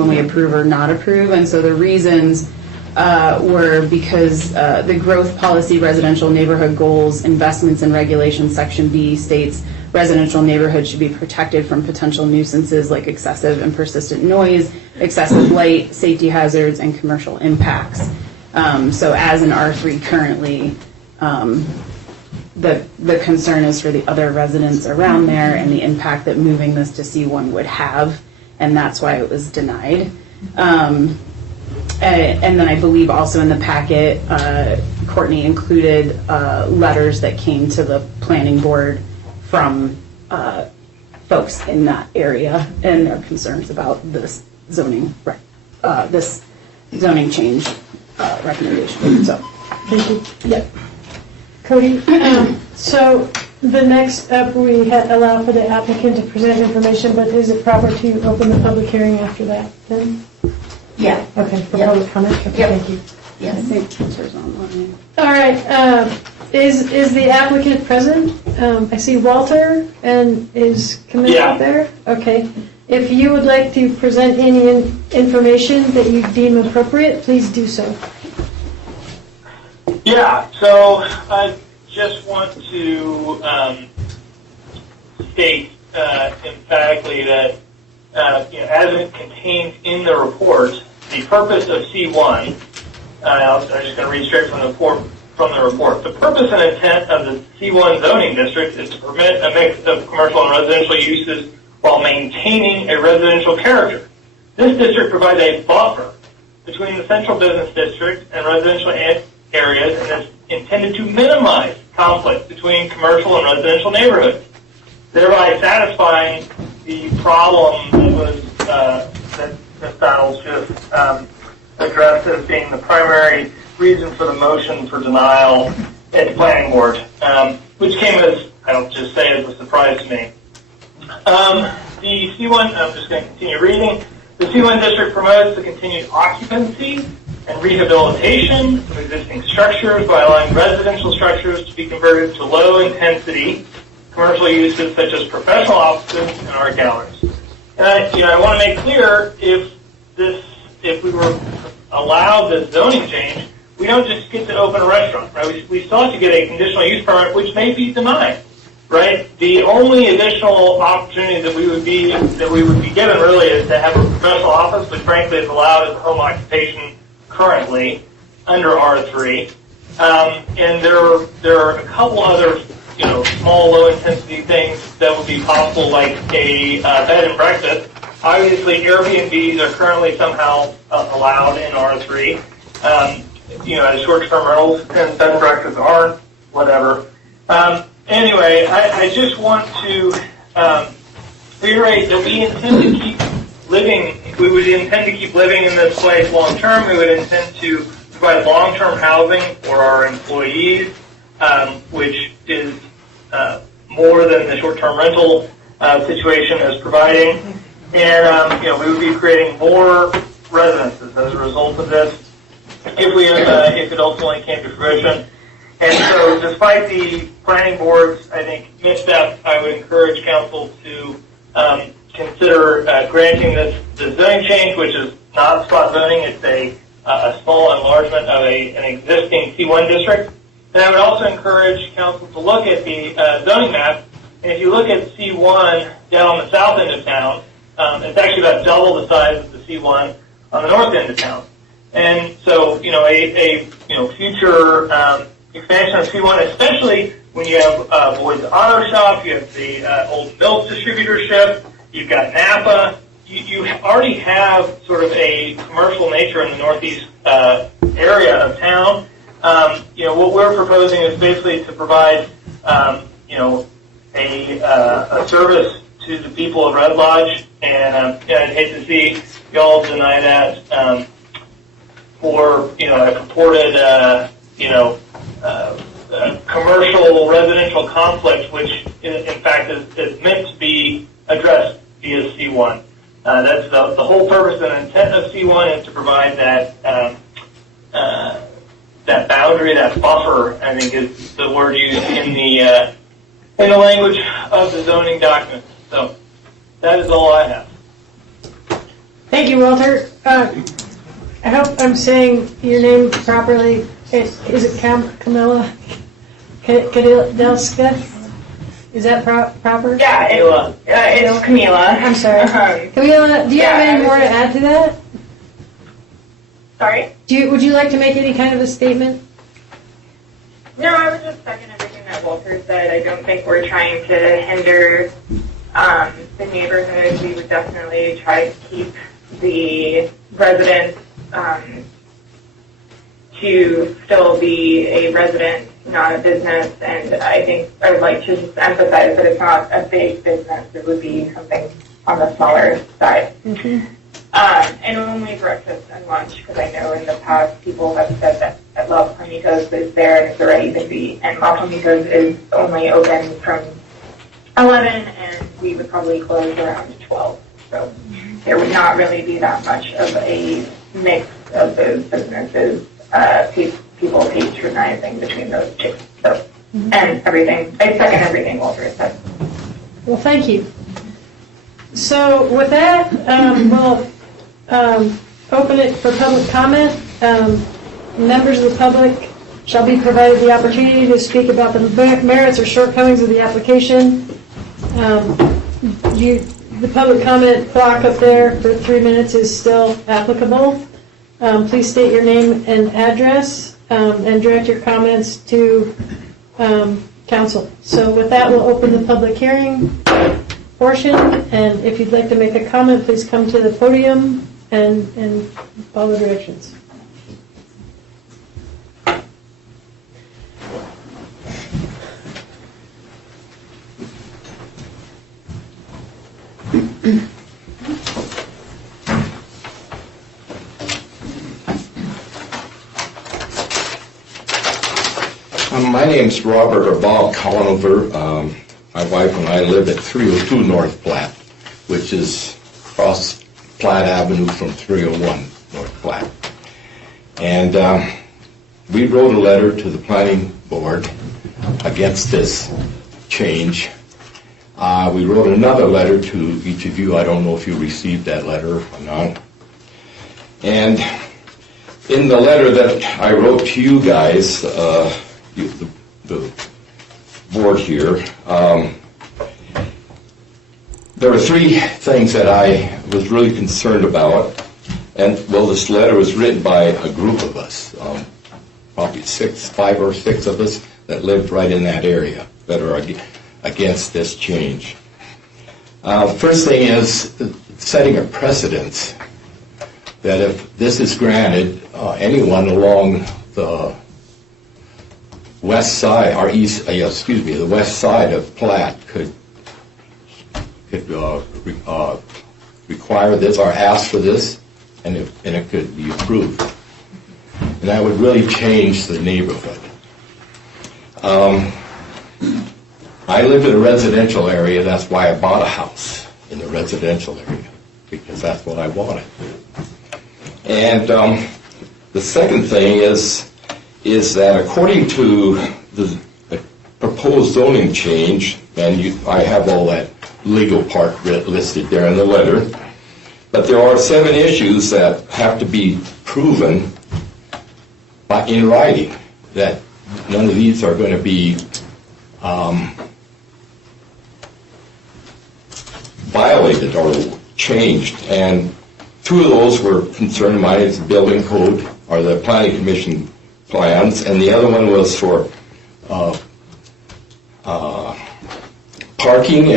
we approve or not approve, and so the reasons were because the growth policy residential neighborhood goals, investments and regulations, section B states residential neighborhoods should be protected from potential nuisances like excessive and persistent noise, excessive light, safety hazards, and commercial impacts. So as an R3 currently, the concern is for the other residents around there and the impact that moving this to C1 would have, and that's why it was denied. And then I believe also in the packet, Courtney included letters that came to the planning board from folks in that area and their concerns about this zoning change recommendation. So, Thank you. Yep. Cody, so the next up, we allow for the applicant to present information, but is it proper to open the public hearing after that then? Yeah. Okay, for public comment? Okay, Yep. Thank you. Yes. I think Tensor's online. All right, is the applicant present? I see Walter, and is Camille there? Okay. If you would like to present any information that you deem appropriate, please do so. Yeah, so I just want to state emphatically that as it contained in the report, the purpose of C1, I'm just going to read straight from the report. The purpose and intent of the C1 zoning district is to permit a mix of commercial and residential uses while maintaining a residential character. This district provides a buffer between the central business district and residential areas and is intended to minimize conflict between commercial and residential neighborhoods, thereby satisfying the problem that Ms. Donald just addressed as being the primary reason for the motion for denial at the planning board, which came as I'll just say is a surprise to me. The C1, I'm just going to continue reading. The C1 district promotes the continued occupancy and rehabilitation of existing structures by allowing residential structures to be converted to low-intensity commercial uses such as professional offices and art galleries. And I want to make clear, if we were allowed this zoning change, we don't just get to open a restaurant, right? We still have to get a conditional use permit, which may be denied, right? The only additional opportunity that we would be given really is to have a professional office, which frankly is allowed as a home occupation currently under R3. And there are a couple other, small, low-intensity things that would be possible, like a bed and breakfast. Obviously, Airbnbs are currently somehow allowed in R3. As short-term rentals, and bed and breakfasts aren't, whatever. Anyway, I just want to reiterate that we intend to keep living. We would intend to keep living in this place long term. We would intend to provide long-term housing for our employees, which is more than the short-term rental situation is providing. And we would be creating more residences as a result of this if it ultimately came to fruition. And so, despite the planning board's, I think, misstep, I would encourage council to consider granting the zoning change, which is not spot zoning. It's a small enlargement of an existing C1 district. And I would also encourage council to look at the zoning map. And if you look at C1 down on the south end of town, it's actually about double the size of the C1 on the north end of town. And so, a future expansion of C1, especially when you have Boyd's Auto Shop, you have the Old Mills distributorship, you've got Napa, you already have sort of a commercial nature in the northeast area of town. What we're proposing is basically to provide, a service to the people of Red Lodge, and I'd hate to see y'all deny that for a purported commercial residential conflict, which in fact is meant to be addressed via C1. That's the whole purpose and intent of C1 is to provide that that boundary, that buffer. I think is the word used in the language of the zoning document. So that is all I have. Thank you, Walter. I hope I'm saying your name properly. Is it Camilla Kadelska? Is that proper? Yeah, it's Camila. I'm sorry. Camila, do you have any more to add to that? Sorry? Would you like to make any kind of a statement? No, I would just second everything that Walter said. I don't think we're trying to hinder the neighborhood. We would definitely try to keep the residents to still be a resident, not a business. And I think I would like to just emphasize that it's not a big business. It would be something on the smaller side. Mm-hmm. And only breakfast and lunch, because I know in the past people have said that La Palmitos is there and it's already busy, and La Palmitos is only open from 11, and we would probably close around 12. So there would not really be that much of a mix of those businesses, people patronizing between those two. So, and everything, I second everything Walter said. Well, thank you. So with that, we'll open it for public comment. Members of the public shall be provided the opportunity to speak about the merits or shortcomings of the application. The public comment clock up there for 3 minutes is still applicable. Please state your name and address and direct your comments to council. So with that, we'll open the public hearing portion, and if you'd like to make a comment, please come to the podium and follow directions. My name's Robert or Bob Conover. My wife and I live at 302 North Platte, which is across Platte Avenue from 301 North Platte. And we wrote a letter to the planning board against this change. We wrote another letter to each of you. I don't know if you received that letter or not. And in the letter that I wrote to you guys, the board here, there were three things that I was really concerned about. And, well, this letter was written by a group of us, probably 5 or 6 of us that lived right in that area that are against this change. First thing is setting a precedence that if this is granted, anyone along the west side, or the west side of Platte could require this or ask for this, and it could be approved. And that would really change the neighborhood. I live in a residential area. That's why I bought a house in the residential area, because that's what I wanted. And the second thing is that according to the proposed zoning change, and I have all that legal part listed there in the letter, but there are 7 issues that have to be proven in writing, that none of these are going to be violated or changed. And 2 of those were concerned. Mine is the building code or the planning commission plans, and the other one was for parking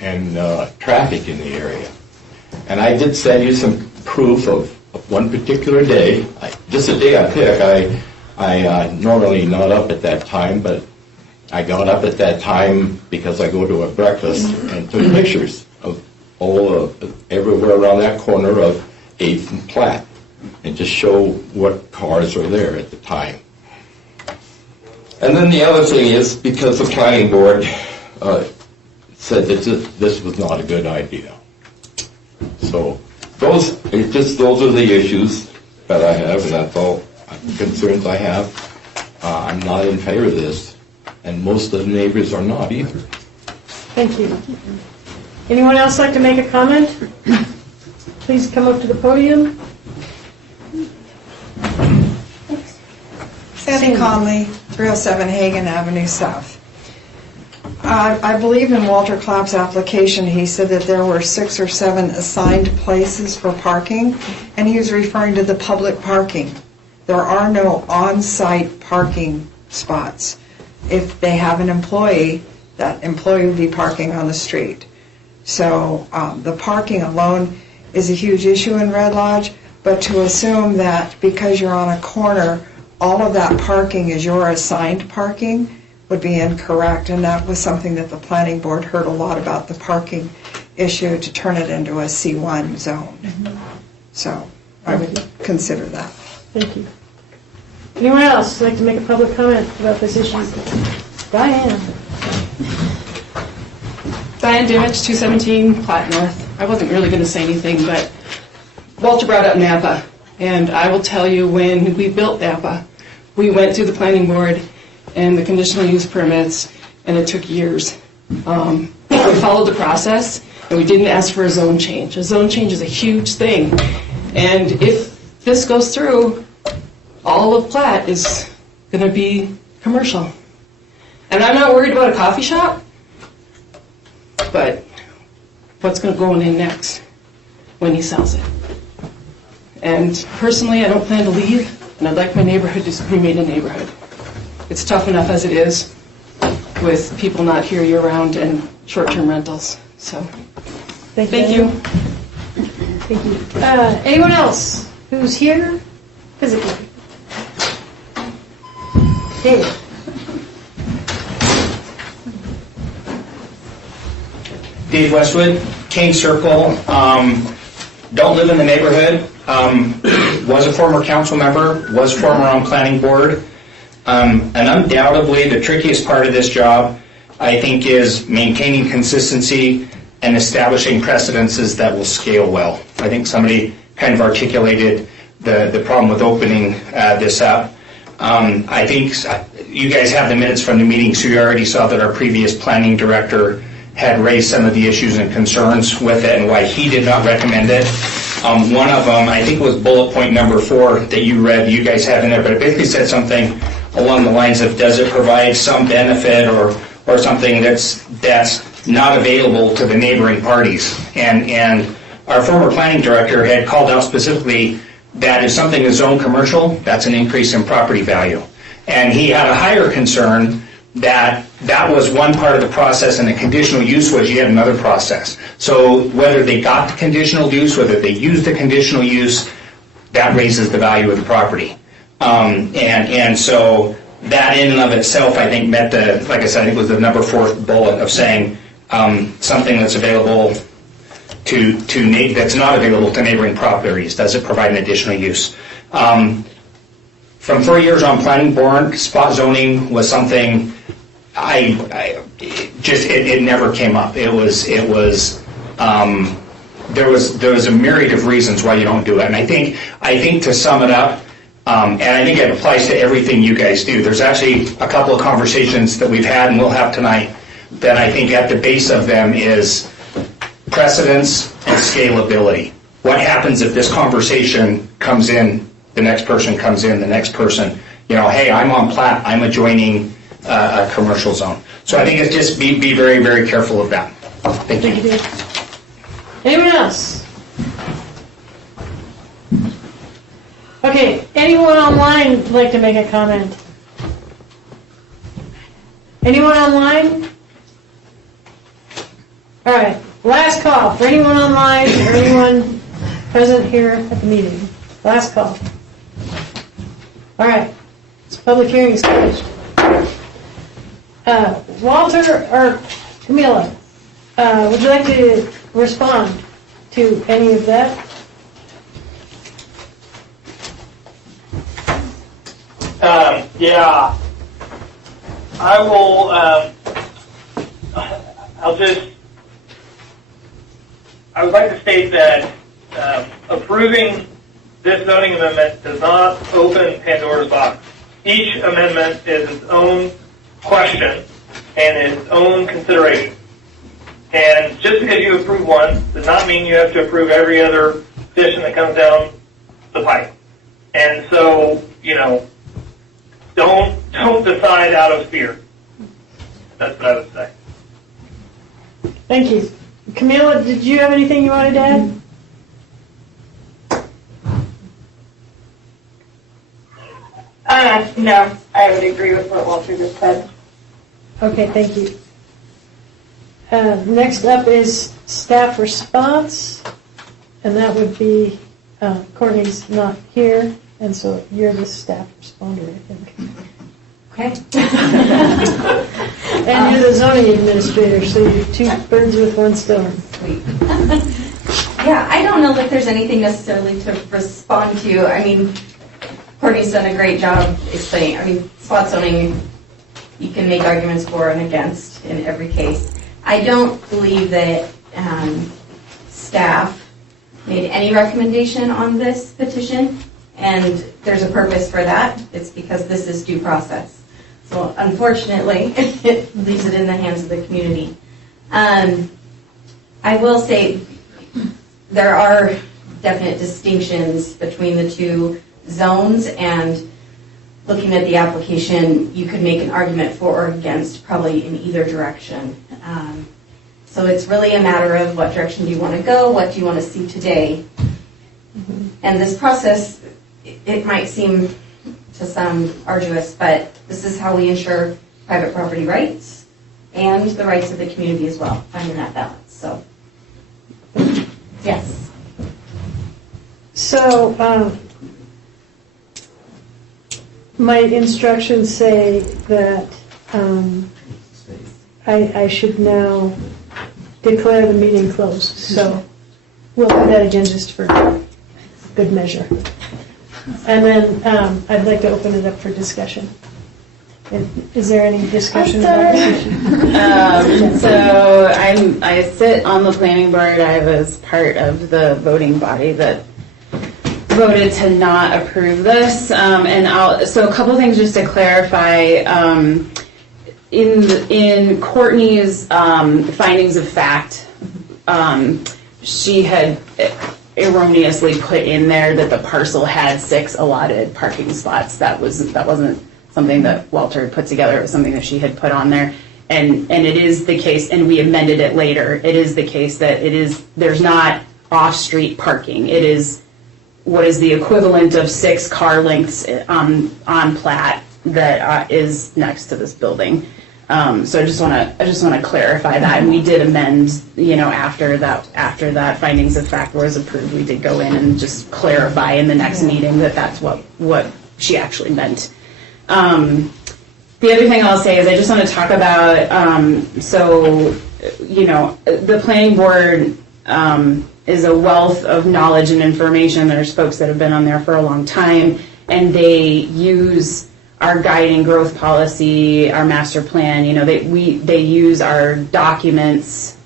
and traffic in the area. And I did send you some proof of one particular day, just a day I pick. I normally not up at that time, but I got up at that time because I go to a breakfast and took pictures of everywhere around that corner of 8th and Platte, and just show what cars are there at the time. And then the other thing is, because the planning board said that this was not a good idea. So those are the issues that I have, and that's all concerns I have. I'm not in favor of this, and most of the neighbors are not either. Thank you. Anyone else like to make a comment? Please come up to the podium. Sandy Conley, 307 Hagen Avenue South. I believe in Walter Clapp's application, he said that there were 6 or 7 assigned places for parking, and he was referring to the public parking. There are no on-site parking spots. If they have an employee, that employee would be parking on the street. So the parking alone is a huge issue in Red Lodge, but to assume that because you're on a corner, all of that parking is your assigned parking would be incorrect, and that was something that the planning board heard a lot about, the parking issue, to turn it into a C1 zone. So I would consider that. Thank you. Anyone else like to make a public comment about this issue? Diane. Diane Dimich, 217 Platte North. I wasn't really going to say anything, but Walter brought up Napa, and I will tell you, when we built Napa, we went through the planning board and the conditional use permits, and it took years. We followed the process, and we didn't ask for a zone change. A zone change is a huge thing, and if this goes through, all of Platte is going to be commercial. And I'm not worried about a coffee shop, but what's going to go in next when he sells it? And personally, I don't plan to leave, and I'd like my neighborhood to remain a neighborhood. It's tough enough as it is with people not here year-round and short-term rentals. So, thank you. Thank you. Anyone else who's here physically? Dave. Dave Westwood, Kane Circle. Don't live in the neighborhood. Was a former council member. Was former on planning board. And undoubtedly, the trickiest part of this job, I think, is maintaining consistency and establishing precedences that will scale well. I think somebody kind of articulated the problem with opening this up. I think you guys have the minutes from the meeting, so you already saw that our previous planning director had raised some of the issues and concerns with it and why he did not recommend it. One of them, I think, was bullet point number 4 that you read, you guys had in there, but it basically said something along the lines of, does it provide some benefit or something that's not available to the neighboring parties? And our former planning director had called out specifically that if something is zoned commercial, that's an increase in property value. And he had a higher concern that was one part of the process, and the conditional use was yet another process. So whether they got the conditional use, whether they used the conditional use, that raises the value of the property. And so that in and of itself, I think, met the, like I said, I think it was the number 4th bullet of saying something that's available that's not available to neighboring properties. Does it provide an additional use? From 4 years on planning board, spot zoning was something it never came up. There was a myriad of reasons why you don't do it. And I think to sum it up, and I think it applies to everything you guys do, there's actually a couple of conversations that we've had and we'll have tonight that I think at the base of them is precedence and scalability. What happens if this conversation comes in, the next person comes in, the next person, hey, I'm on plat, I'm adjoining a commercial zone. So I think it's just be very, very careful of that. Thank you. Anyone else? Okay, anyone online like to make a comment? Anyone online? All right, last call for anyone online or anyone present here at the meeting. Last call. All right, this public hearing is closed. Walter or Camila, would you like to respond to any of that? Yeah, I will. I would like to state that approving this zoning amendment does not open Pandora's box. Each amendment is its own question and its own consideration. And just because you approve one does not mean you have to approve every other addition that comes down the pipe. And so, don't decide out of fear. That's what I would say. Thank you. Camila, did you have anything you wanted to add? No, I would agree with what Walter just said. Okay, thank you. Next up is staff response, and that would be, Courtney's not here, and so you're the staff responder, I think. Okay. And you're the zoning administrator, so you're 2 birds with 1 stone. Sweet. Yeah, I don't know that there's anything necessarily to respond to. I mean, Courtney's done a great job explaining. I mean, spot zoning, you can make arguments for and against in every case. I don't believe that staff made any recommendation on this petition, and there's a purpose for that. It's because this is due process. So unfortunately, it leaves it in the hands of the community. I will say there are definite distinctions between the 2 zones, and looking at the application, you could make an argument for or against probably in either direction. So it's really a matter of what direction do you want to go, what do you want to see today. And this process, it might seem to some arduous, but this is how we ensure private property rights and the rights of the community as well, finding that balance. So, yes. So, my instructions say that I should now declare the meeting closed. So we'll do that again just for good measure. And then I'd like to open it up for discussion. Is there any discussion about this? So I sit on the planning board. I was part of the voting body that voted to not approve this. So a couple things just to clarify. In Courtney's findings of fact, she had erroneously put in there that the parcel had 6 allotted parking spots. That wasn't something that Walter had put together. It was something that she had put on there. And it is the case, and we amended it later, it is the case that there's not off-street parking. It is what is the equivalent of 6 car lengths on Platt that is next to this building. So I just want to clarify that, and we did amend, after that findings of fact was approved, we did go in and just clarify in the next meeting that that's what she actually meant. The other thing I'll say is I just want to talk about, the planning board is a wealth of knowledge and information. There's folks that have been on there for a long time, and they use our guiding growth policy, our master plan. They use our documents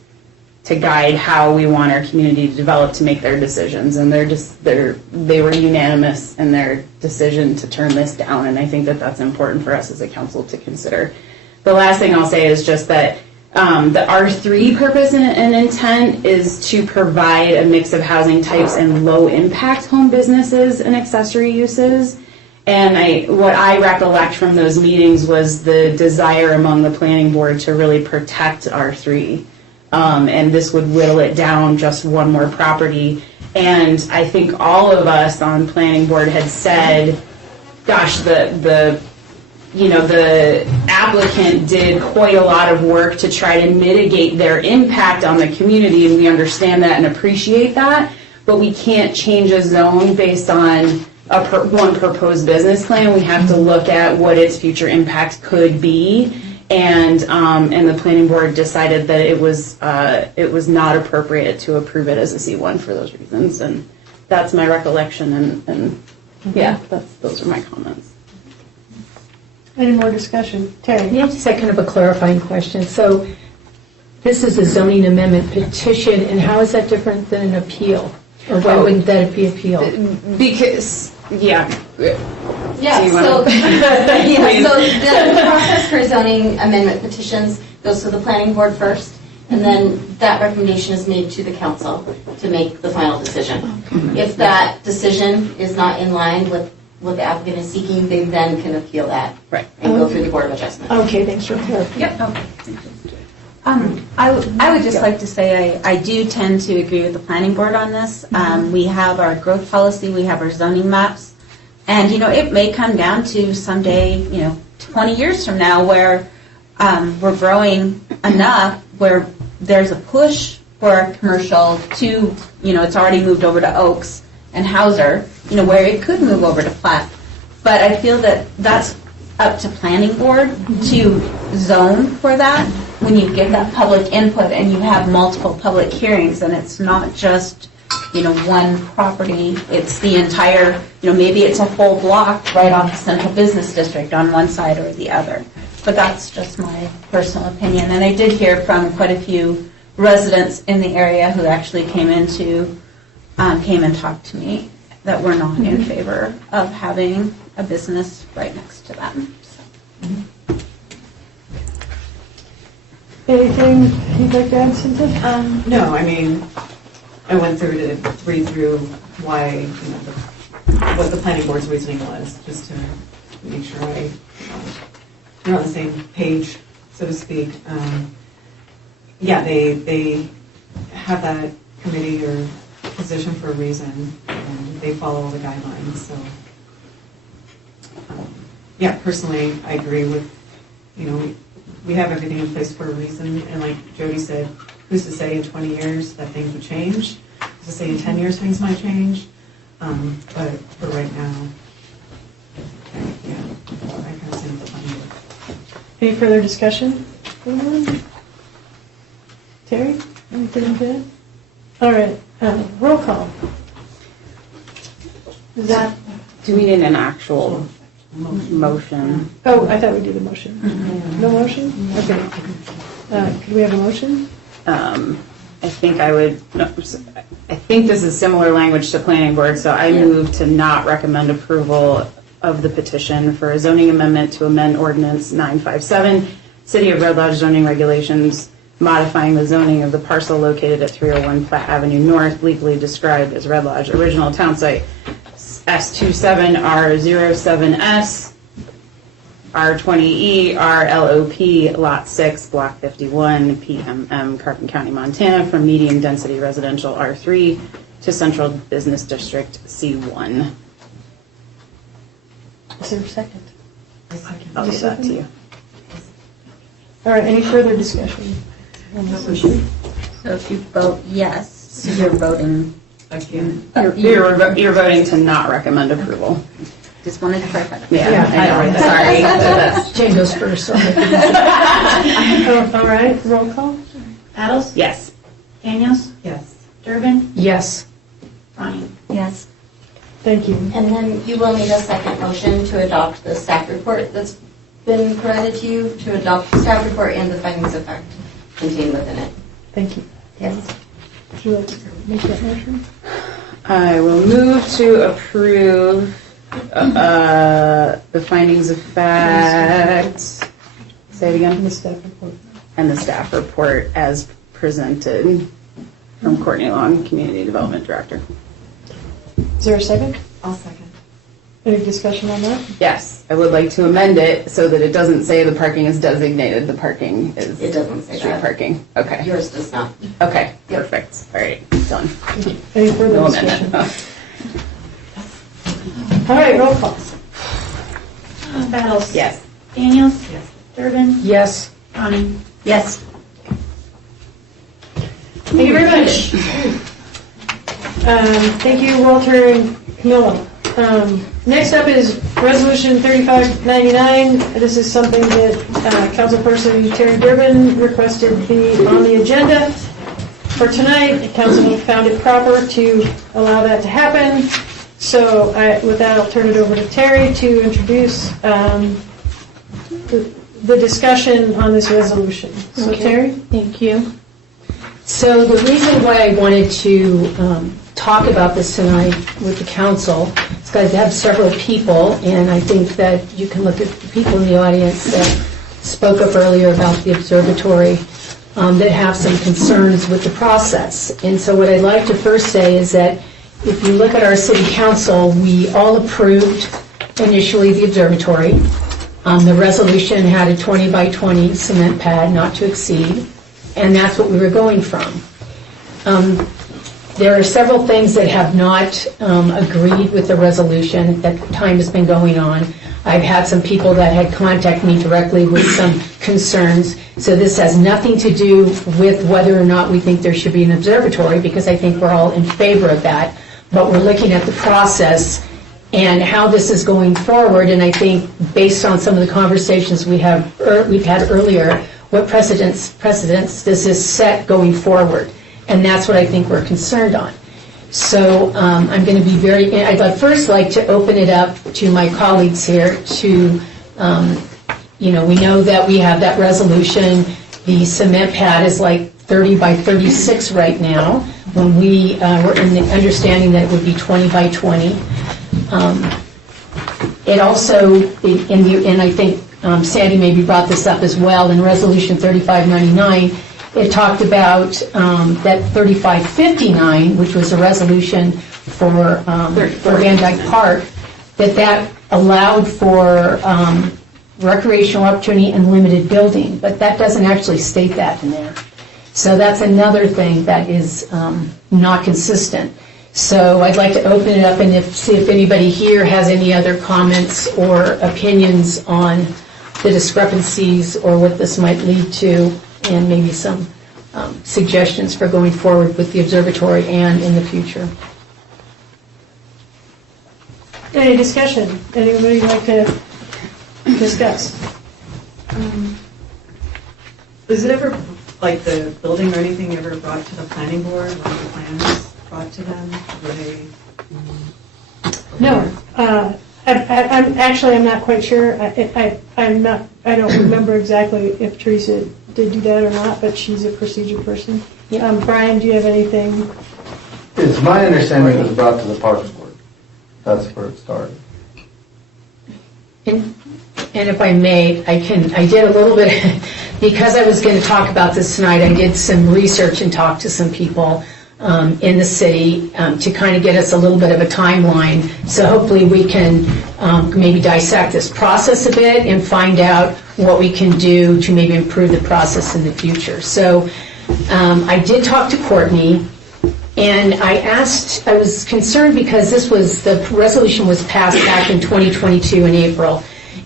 to guide how we want our community to develop to make their decisions, and they were unanimous in their decision to turn this down, and I think that that's important for us as a council to consider. The last thing I'll say is just that the R3 purpose and intent is to provide a mix of housing types and low-impact home businesses and accessory uses. And what I recollect from those meetings was the desire among the planning board to really protect R3. And this would whittle it down just one more property. And I think all of us on planning board had said, gosh, the applicant did quite a lot of work to try to mitigate their impact on the community, and we understand that and appreciate that, but we can't change a zone based on one proposed business plan. We have to look at what its future impact could be, and the planning board decided that it was not appropriate to approve it as a C1 for those reasons, and that's my recollection, and yeah, those are my comments. Any more discussion? Terry? Yeah, just kind of a clarifying question. So this is a zoning amendment petition, and how is that different than an appeal? Or why wouldn't that be appealed? Because, yeah. Yeah, so the process for zoning amendment petitions goes to the planning board first, and then that recommendation is made to the council to make the final decision. If that decision is not in line with what the applicant is seeking, they then can appeal that and go through the Board of Adjustment. Okay, thanks for clarifying. Yep. I would just like to say I do tend to agree with the planning board on this. We have our growth policy, we have our zoning maps, and it may come down to someday, 20 years from now, where we're growing enough where there's a push for commercial to, it's already moved over to Oaks and Hauser, where it could move over to Platt. But I feel that that's up to planning board to zone for that. When you get that public input and you have multiple public hearings, and it's not just, one property, it's the entire, maybe it's a whole block right off the central business district on one side or the other. But that's just my personal opinion. And I did hear from quite a few residents in the area who actually came and talked to me that were not in favor of having a business right next to them. So. Anything you'd like to add, Cynthia? No, I mean, I went through to read through why, what the planning board's reasoning was, just to make sure we're on the same page, so to speak. Yeah, they have that committee or position for a reason, and they follow the guidelines, so. Yeah, personally, I agree with, we have everything in place for a reason, and like Jody said, who's to say in 20 years that things would change? Who's to say in 10 years things might change? But for right now, yeah, I kind of see the planning board. Any further discussion? Terry, anything good? All right, roll call. Do we need an actual motion. Oh, I thought we did a motion. No motion? Okay. Could we have a motion? I think I think this is similar language to planning board, so I move to not recommend approval of the petition for a zoning amendment to amend ordinance 957, City of Red Lodge zoning regulations, modifying the zoning of the parcel located at 301 Platte Avenue North, legally described as Red Lodge, original town site, S27R07S, R20E, RLOP, Lot 6, Block 51, PMM, Carpenter County, Montana, from medium density residential R3 to central business district C1. Is there a second? I'll give that to you. All right, any further discussion on this issue? So if you vote yes, you're voting. Again. You're voting to not recommend approval. Just wanted to clarify that. Yeah, I know, sorry. Jane goes first. So All right, roll call? Battles? Yes. Daniels? Yes. Durbin? yes. Ronnie? Yes. Thank you. And then you will need a second motion to adopt the staff report that's been provided to you, to adopt the staff report and the findings of fact contained within it. Thank you. Yes. Would you like to make that motion? I will move to approve the findings of fact. Say it again. The staff report. And the staff report as presented from Courtney Long, Community Development Director. Is there a second? I'll second. Any discussion on that? Yes, I would like to amend it so that it doesn't say the parking is designated, the parking is It doesn't say street that. parking. Okay. Yours does not. Okay, perfect. All right, done. Any further No discussion? amendment. All right, roll call. Battles? Yes. Daniels? Yes. Durbin? Yes. Ronnie? Yes. Thank you very much. Thank you, Walter and Camilla. Next up is Resolution 3599. This is something that Councilperson Terry Durbin requested be on the agenda for tonight. Council found it proper to allow that to happen. So with that, I'll turn it over to Terry to introduce the discussion on this resolution. So Okay. Terry? Thank you. So the reason why I wanted to talk about this tonight with the council is because I have several people, and I think that you can look at the people in the audience that spoke up earlier about the observatory that have some concerns with the process. And so what I'd like to first say is that if you look at our city council, we all approved initially the observatory. The resolution had a 20 by 20 cement pad not to exceed, and that's what we were going from. There are several things that have not agreed with the resolution that time has been going on. I've had some people that had contacted me directly with some concerns. So this has nothing to do with whether or not we think there should be an observatory, because I think we're all in favor of that. But we're looking at the process and how this is going forward. And I think based on some of the conversations we've had earlier, what precedents does this set going forward? And that's what I think we're concerned on. So I'm going to be I'd first like to open it up to my colleagues here to, we know that we have that resolution. The cement pad is like 30 by 36 right now, when we were in the understanding that it would be 20 by 20. It also, and I think Sandy maybe brought this up as well, in Resolution 3599, it talked about that 3559, which was a resolution for Van Dyke Park, that allowed for recreational opportunity and limited building, but that doesn't actually state that in there. So that's another thing that is not consistent. So I'd like to open it up and see if anybody here has any other comments or opinions on the discrepancies or what this might lead to, and maybe some suggestions for going forward with the observatory and in the future. Any discussion? Anybody like to discuss? Is it ever, like the building or anything ever brought to the planning board, like the plans brought to them? Were they? No. I'm not quite sure. I don't remember exactly if Teresa did do that or not, but she's a procedure person. Brian, do you have anything? It's my understanding it was brought to the Parks Board. That's where it started. And if I may, I did a little bit, because I was going to talk about this tonight, I did some research and talked to some people in the city to kind of get us a little bit of a timeline. So hopefully we can maybe dissect this process a bit and find out what we can do to maybe improve the process in the future. So I did talk to Courtney, and I was concerned because the resolution was passed back in 2022 in April,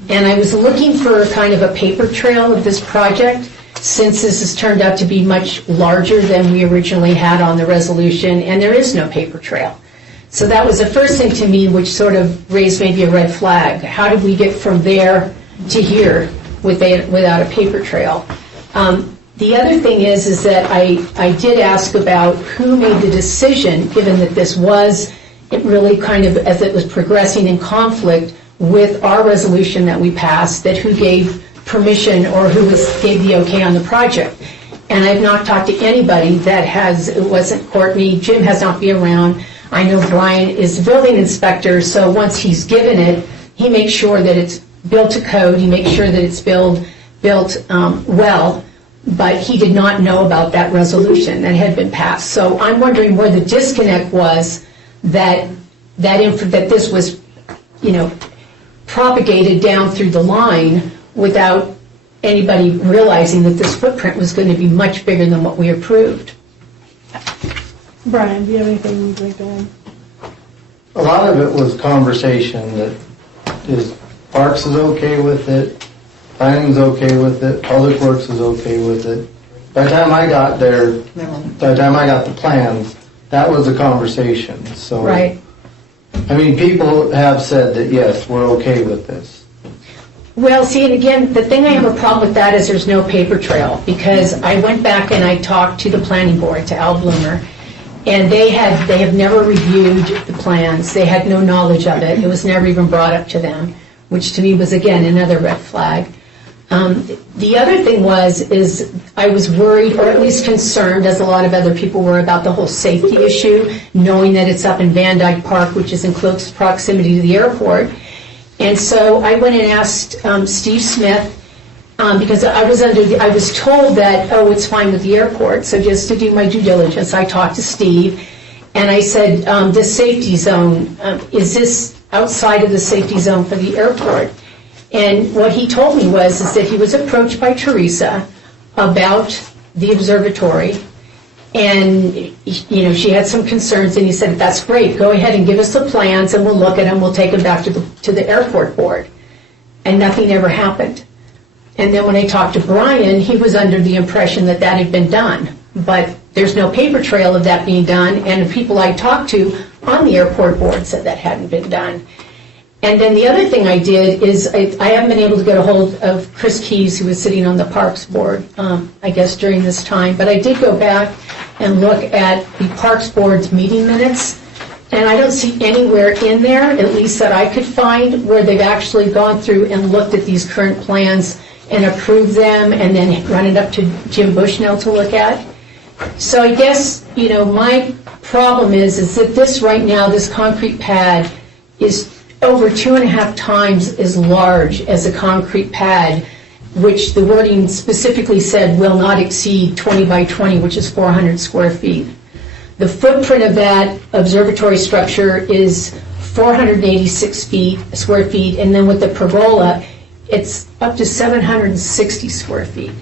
and I was looking for kind of a paper trail of this project, since this has turned out to be much larger than we originally had on the resolution, and there is no paper trail. So that was the first thing to me, which sort of raised maybe a red flag. How did we get from there to here without a paper trail? The other thing is that I did ask about who made the decision, given that this was really kind of, as it was progressing in conflict with our resolution that we passed, that who gave permission or who gave the okay on the project. And I've not talked to anybody it wasn't Courtney, Jim has not been around. I know Brian is the building inspector, so once he's given it, he makes sure that it's built to code, he makes sure that it's built well, but he did not know about that resolution that had been passed. So I'm wondering where the disconnect was that this was, propagated down through the line without anybody realizing that this footprint was going to be much bigger than what we approved. Brian, do you have anything you'd like to add? A lot of it was conversation that Parks is okay with it, Planning's okay with it, Public Works is okay with it. By the time I got there, by the time I got the plans, that was a conversation. So, right. I mean, people have said that, yes, we're okay with this. Well, see, and again, the thing I have a problem with that is there's no paper trail, because I went back and I talked to the planning board, to Al Bloomer, and they have never reviewed the plans. They had no knowledge of it. It was never even brought up to them, which to me was, again, another red flag. The other thing is I was worried, or at least concerned, as a lot of other people were, about the whole safety issue, knowing that it's up in Van Dyke Park, which is in close proximity to the airport. And so I went and asked Steve Smith, because I was told that, it's fine with the airport. So just to do my due diligence, I talked to Steve, and I said, the safety zone, is this outside of the safety zone for the airport? And what he told me is that he was approached by Teresa about the observatory, and she had some concerns, and he said, that's great, go ahead and give us the plans, and we'll look at them, we'll take them back to the airport board. And nothing ever happened. And then when I talked to Brian, he was under the impression that had been done, but there's no paper trail of that being done, and the people I talked to on the airport board said that hadn't been done. And then the other thing I did is I haven't been able to get a hold of Chris Keys, who was sitting on the Parks Board, I guess, during this time. But I did go back and look at the Parks Board's meeting minutes, and I don't see anywhere in there, at least that I could find, where they've actually gone through and looked at these current plans and approved them and then run it up to Jim Bushnell to look at. So I guess, my problem is that this right now, this concrete pad is over 2.5 times as large as a concrete pad, which the wording specifically said will not exceed 20 by 20, which is 400 square feet. The footprint of that observatory structure is 486 square feet, and then with the pergola, it's up to 760 square feet.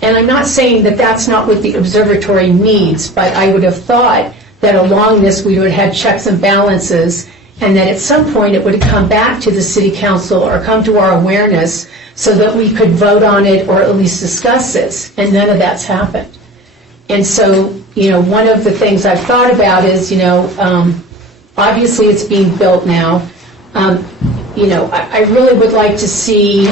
And I'm not saying that that's not what the observatory needs, but I would have thought that along this we would have checks and balances, and that at some point it would come back to the city council or come to our awareness so that we could vote on it or at least discuss this, and none of that's happened. And so, one of the things I've thought about is, obviously it's being built now. I really would like to see,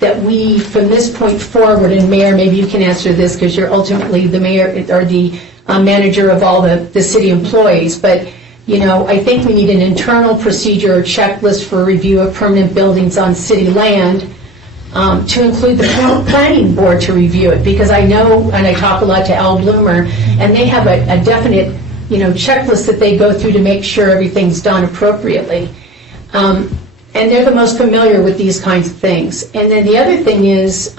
that we, from this point forward, and Mayor, maybe you can answer this because you're ultimately the mayor or the manager of all the city employees, but I think we need an internal procedure or checklist for review of permanent buildings on city land, to include the planning board to review it, because I know, and I talk a lot to Al Bloomer, and they have a definite, checklist that they go through to make sure everything's done appropriately. And they're the most familiar with these kinds of things. And then the other thing is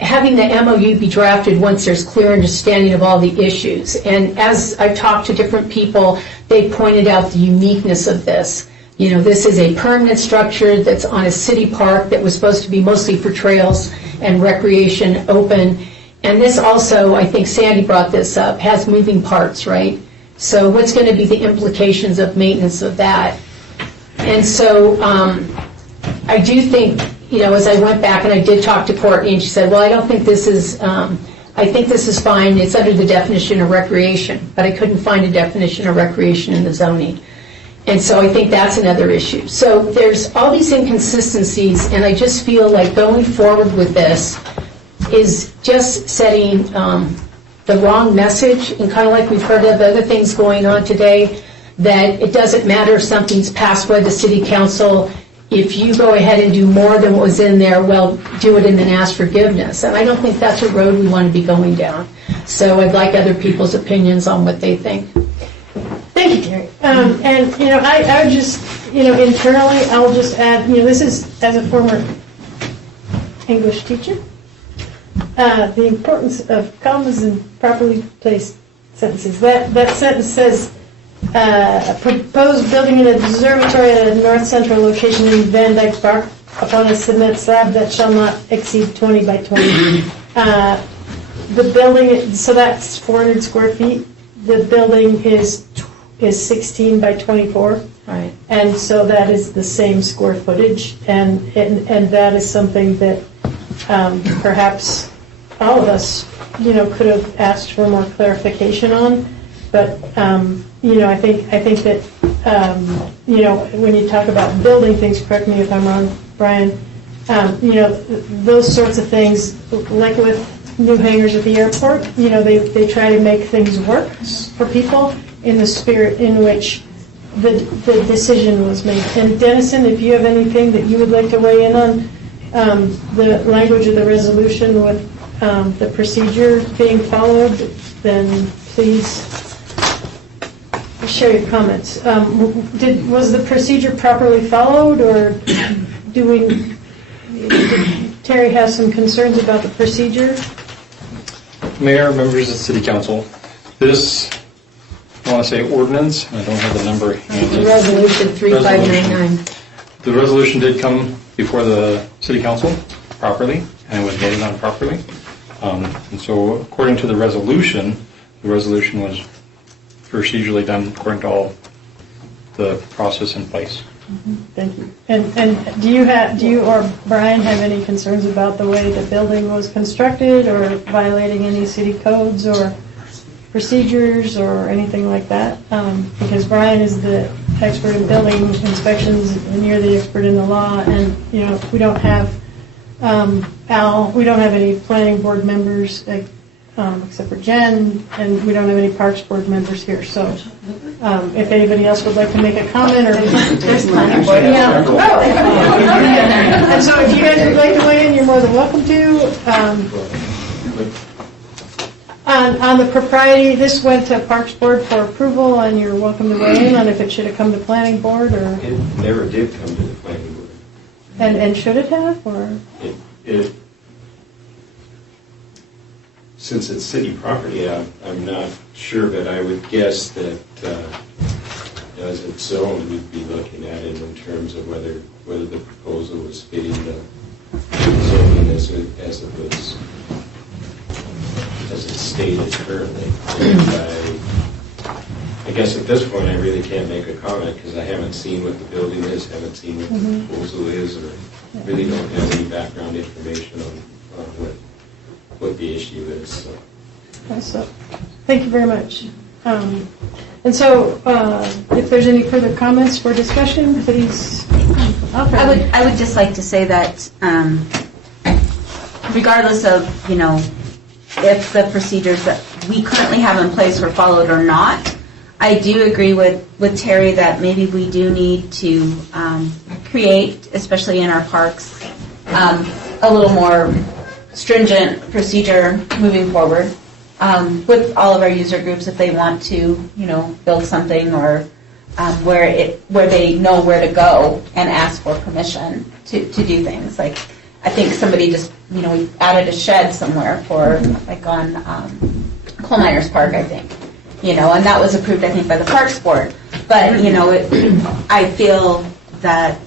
having the MOU be drafted once there's clear understanding of all the issues. And as I've talked to different people, they pointed out the uniqueness of this. This is a permanent structure that's on a city park that was supposed to be mostly for trails and recreation open. And this also, I think Sandy brought this up, has moving parts, right? So what's going to be the implications of maintenance of that? And so I do think, as I went back and I did talk to Courtney, and she said, well, I don't think this is, I think this is fine. It's under the definition of recreation, but I couldn't find a definition of recreation in the zoning. And so I think that's another issue. So there's all these inconsistencies, and I just feel like going forward with this is just setting the wrong message, and kind of like we've heard of other things going on today, that it doesn't matter if something's passed by the city council. If you go ahead and do more than what was in there, well, do it and then ask forgiveness. And I don't think that's a road we want to be going down. So I'd like other people's opinions on what they think. Thank you, Terry. And, I would just, internally, I'll just add, this is, as a former English teacher, the importance of commas and properly placed sentences. That sentence says, a proposed building in a observatory at a north central location in Van Dyke Park upon a cement slab that shall not exceed 20 by 20. The building, so that's 400 square feet. The building is 16 by 24. Right. And so that is the same square footage, and that is something that perhaps all of us, could have asked for more clarification on. But I think that when you talk about building things, correct me if I'm wrong, Brian. Those sorts of things, like with new hangars at the airport, they try to make things work for people in the spirit in which the decision was made. And Dennison, if you have anything that you would like to weigh in on the language of the resolution with the procedure being followed, then please share your comments. Was the procedure properly followed, or did Terry have some concerns about the procedure? Mayor, members of the City Council, this, I want to say ordinance, I don't have the number handy. Resolution 3599. The resolution did come before the City Council properly, and was voted on properly. And so according to the resolution was procedurally done according to all the process in place. Thank you. And do you or Brian have any concerns about the way the building was constructed, or violating any city codes or procedures or anything like that? Because Brian is the expert in building inspections, and you're the expert in the law, and we don't have Al, we don't have any planning board members except for Jen, and we don't have any parks board members here. So if anybody else would like to make a comment, or There's planning board. yeah. And so if you guys would like to weigh in, you're more than welcome to. On the propriety, this went to Parks Board for approval, and you're welcome to weigh in on if it should have come to planning board, or It never did come to the planning board. and should it have, or It since it's city property, I'm not sure, but I would guess that as it's zoned, we'd be looking at it in terms of whether the proposal was fitting the zoning as it's stated currently. And I guess at this point, I really can't make a comment because I haven't seen what the building is, haven't seen what the proposal is, or really don't have any background information on what the issue is. so. Thank you very much. And so, if there's any further comments for discussion, please. I would just like to say that regardless of, if the procedures that we currently have in place were followed or not, I do agree with Terry that maybe we do need to create, especially in our parks, a little more stringent procedure moving forward with all of our user groups if they want to, build something or where they know where to go and ask for permission to do things. Like, I think somebody just, we added a shed somewhere for, like on Coal Miners Park, I think, and that was approved, I think, by the Parks Board. But, I feel that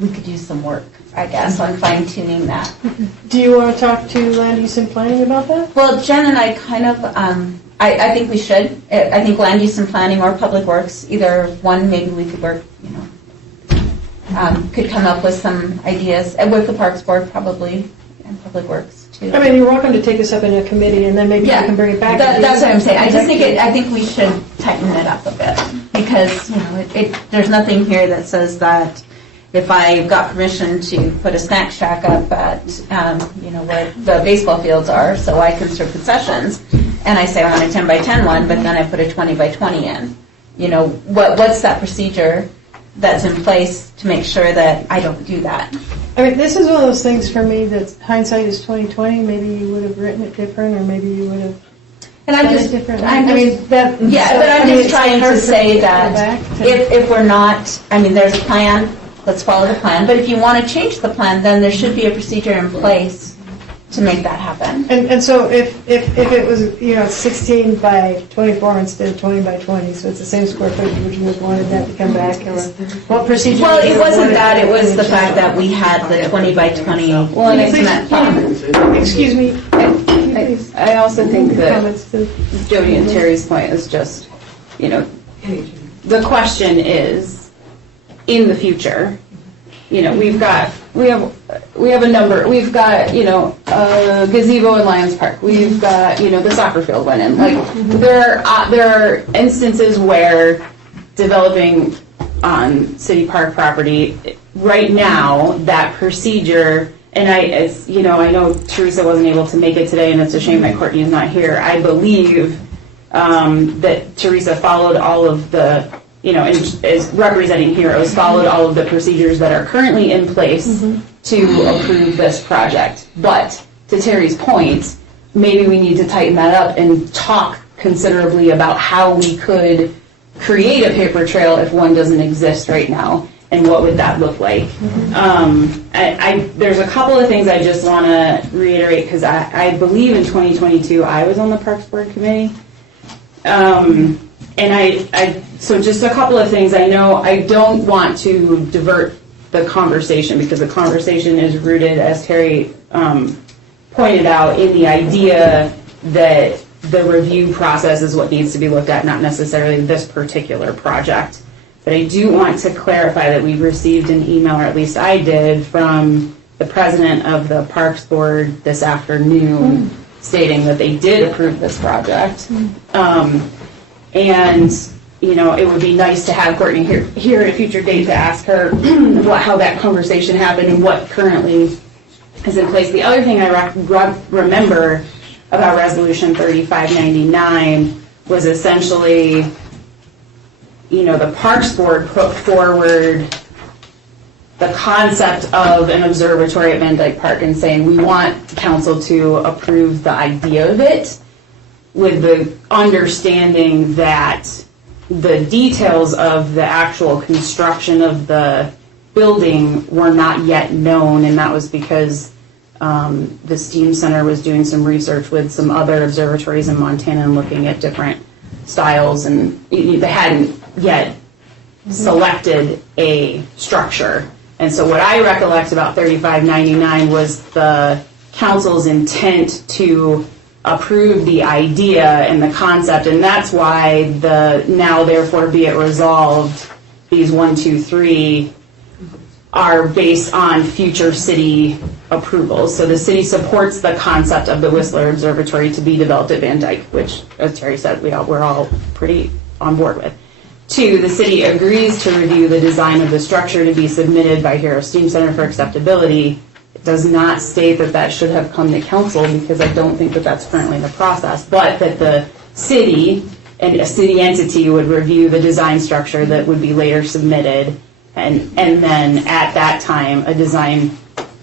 we could use some work, I guess, on fine-tuning that. Do you want to talk to land use and planning about that? Well, Jen and I kind of, I think we should. I think land use and planning or public works, either one, maybe we could work, could come up with some ideas, and with the Parks Board probably, and public works too. I mean, you're welcome to take this up in a committee, and then maybe we can bring it back. That's what I'm saying. I think we should tighten it up a bit, because, there's nothing here that says that if I got permission to put a snack shack up at, where the baseball fields are, so I can serve concessions, and I say I want a 10 by 10 one, but then I put a 20 by 20 in. What's that procedure that's in place to make sure that I don't do that? I mean, this is one of those things for me that hindsight is 20/20. Maybe you would have written it different, or maybe you would have. And I'm just different. but I'm just trying to say that if we're not, there's a plan. Let's follow the plan. But if you want to change the plan, then there should be a procedure in place to make that happen. And so if it was 16 by 24 instead of 20 by 20, so it's the same square footage, would you have wanted that to come back, or what procedure? Well, it wasn't that. It was the fact that we had the 20 by 20. Well, and excuse me. I also think that Jody and Terry's point is just, the question is, in the future, we have a number. We've got, a gazebo in Lions Park. We've got, the soccer field went in. Like, there are instances where developing on city park property right now, that procedure. And I know Teresa wasn't able to make it today, and it's a shame that Courtney is not here. I believe that Teresa followed all of the, is representing Heroes, followed all of the procedures that are currently in place to approve this project. But to Terry's point, maybe we need to tighten that up and talk considerably about how we could create a paper trail if one doesn't exist right now, and what would that look like. There's a couple of things I just want to reiterate, because I believe in 2022 I was on the Parks Board Committee. So just a couple of things. I know I don't want to divert the conversation, because the conversation is rooted, as Terry pointed out, in the idea that the review process is what needs to be looked at, not necessarily this particular project. But I do want to clarify that we received an email, or at least I did, from the president of the Parks Board this afternoon stating that they did approve this project. And, it would be nice to have Courtney here at a future date to ask her how that conversation happened and what currently is in place. The other thing I remember about Resolution 3599 was essentially, the Parks Board put forward the concept of an observatory at Van Dyke Park and saying we want council to approve the idea of it, with the understanding that the details of the actual construction of the building were not yet known, and that was because the STEAM Center was doing some research with some other observatories in Montana and looking at different styles, and they hadn't yet selected a structure. And so what I recollect about 3599 was the council's intent to approve the idea and the concept, and that's why the now therefore be it resolved, these 1, 2, 3 are based on future city approvals. So the city supports the concept of the Whistler Observatory to be developed at Van Dyke, which, as Terry said, we're all pretty on board with. 2, the city agrees to review the design of the structure to be submitted by Hero STEAM Center for acceptability. It does not state that that should have come to council, because I don't think that that's currently the process, but that the city and a city entity would review the design structure that would be later submitted, and then at that time, a design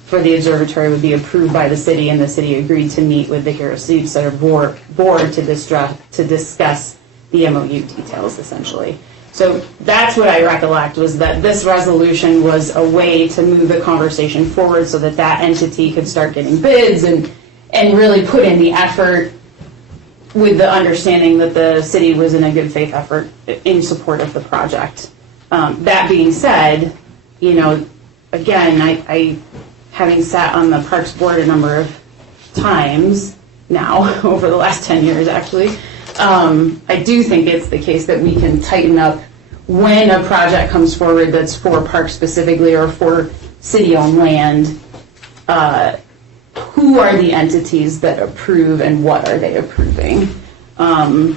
for the observatory would be approved by the city, and the city agreed to meet with the Hero Civic Center board to discuss the MOU details, essentially. So that's what I recollect, was that this resolution was a way to move the conversation forward so that that entity could start getting bids and really put in the effort with the understanding that the city was in a good faith effort in support of the project. That being said, again, I having sat on the Parks Board a number of times now, over the last 10 years actually, I do think it's the case that we can tighten up when a project comes forward that's for parks specifically or for city-owned land. Who are the entities that approve and what are they approving for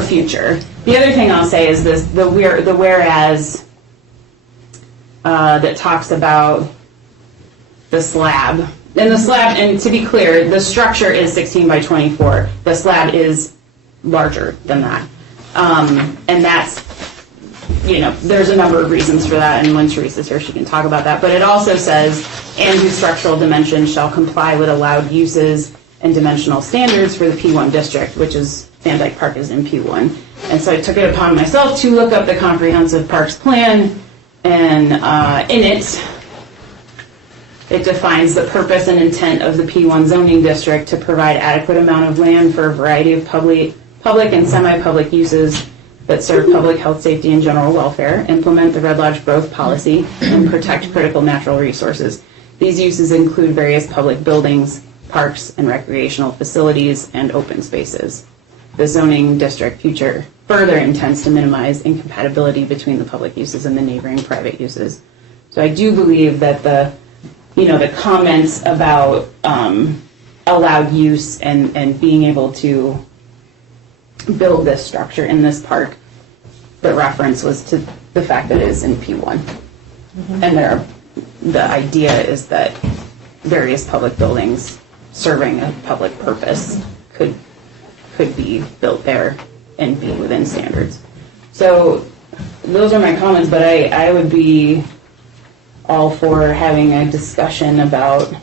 future? The other thing I'll say is this: the whereas that talks about the slab. And the slab, and to be clear, the structure is 16 by 24. The slab is larger than that. And that's, there's a number of reasons for that, and when Teresa's here, she can talk about that. But it also says, and whose structural dimensions shall comply with allowed uses and dimensional standards for the P1 district, which is, Van Dyke Park is in P1. And so I took it upon myself to look up the comprehensive parks plan, and in it defines the purpose and intent of the P1 zoning district to provide adequate amount of land for a variety of public and semi-public uses that serve public health, safety, and general welfare, implement the Red Lodge growth policy, and protect critical natural resources. These uses include various public buildings, parks, and recreational facilities, and open spaces. The zoning district further intends to minimize incompatibility between the public uses and the neighboring private uses. So I do believe that the comments about allowed use and being able to build this structure in this park, the reference was to the fact that it is in P1. And the idea is that various public buildings serving a public purpose could be built there and be within standards. So those are my comments, but I would be all for having a discussion about,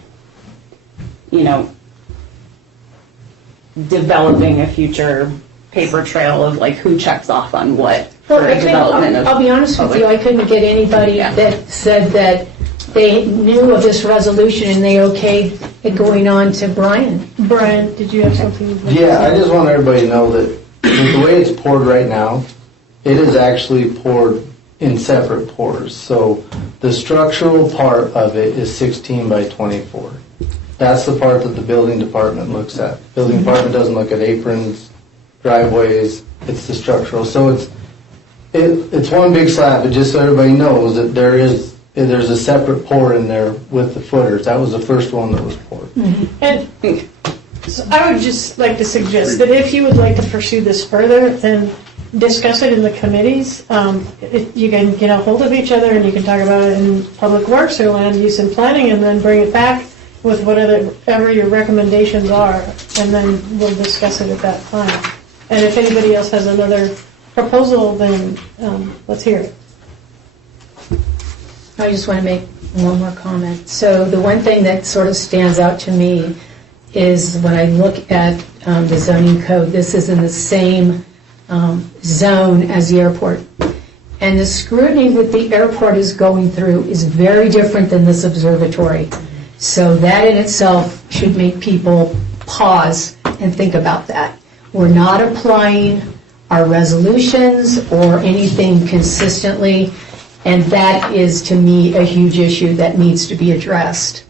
developing a future paper trail of like who checks off on what for development of. I'll be honest with you, I couldn't get anybody that said that they knew of this resolution and they okayed it going on to Brian. Brian, did you have something? Yeah, I just want everybody to know that the way it's poured right now, it is actually poured in separate pours. So the structural part of it is 16 by 24. That's the part that the building department looks at. Building department doesn't look at aprons, driveways, it's the structural. So it's one big slab, but just so everybody knows that there's a separate pour in there with the footers. That was the first one that was poured. And so I would just like to suggest that if you would like to pursue this further, then discuss it in the committees. You can get a hold of each other and you can talk about it in Public Works or Land Use and Planning, and then bring it back with whatever your recommendations are, and then we'll discuss it at that time. And if anybody else has another proposal, then let's hear it. I just want to make one more comment. So the one thing that sort of stands out to me is when I look at the zoning code, this is in the same zone as the airport. And the scrutiny that the airport is going through is very different than this observatory. So that in itself should make people pause and think about that. We're not applying our resolutions or anything consistently, and that is, to me, a huge issue that needs to be addressed.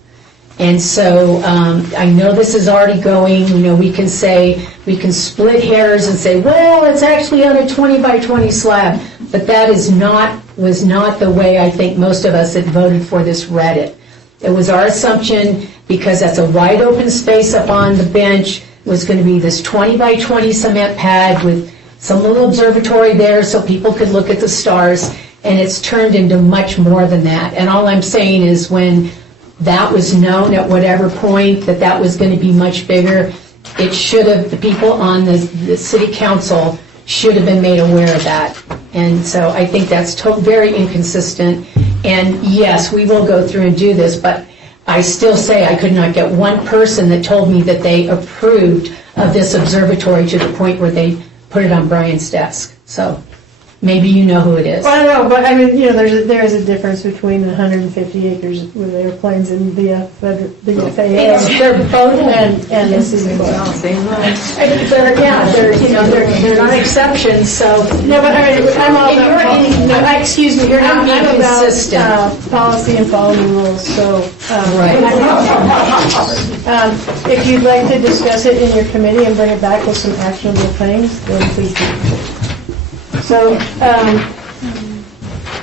And so I know this is already going, we can split hairs and say, well, it's actually on a 20 by 20 slab, but that was not the way I think most of us that voted for this read it. It was our assumption, because that's a wide open space up on the bench, was going to be this 20 by 20 cement pad with some little observatory there so people could look at the stars, and it's turned into much more than that. And all I'm saying is when that was known at whatever point that was going to be much bigger, it should have, the people on the city council should have been made aware of that. And so I think that's very inconsistent. And yes, we will go through and do this, but I still say I could not get one person that told me that they approved of this observatory to the point where they put it on Brian's desk. So maybe you know who it is. Well, I don't know, but I mean, you know, there is a difference between 150 acres with airplanes and the FAA. They're both and the city. They're not exceptions, so. No, but I mean, I'm all about, excuse me, I'm about consistent. Policy and following rules, so. Right. If you'd like to discuss it in your committee and bring it back with some actionable things, then please do. So,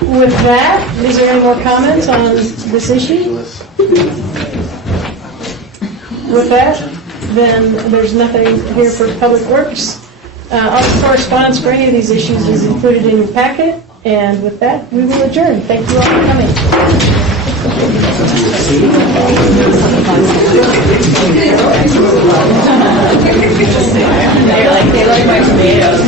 with that, is there any more comments on this issue? With that, then there's nothing here for Public Works. All the correspondence for any of these issues is included in your packet, and with that, we will adjourn. Thank you all for coming. They like my tomatoes.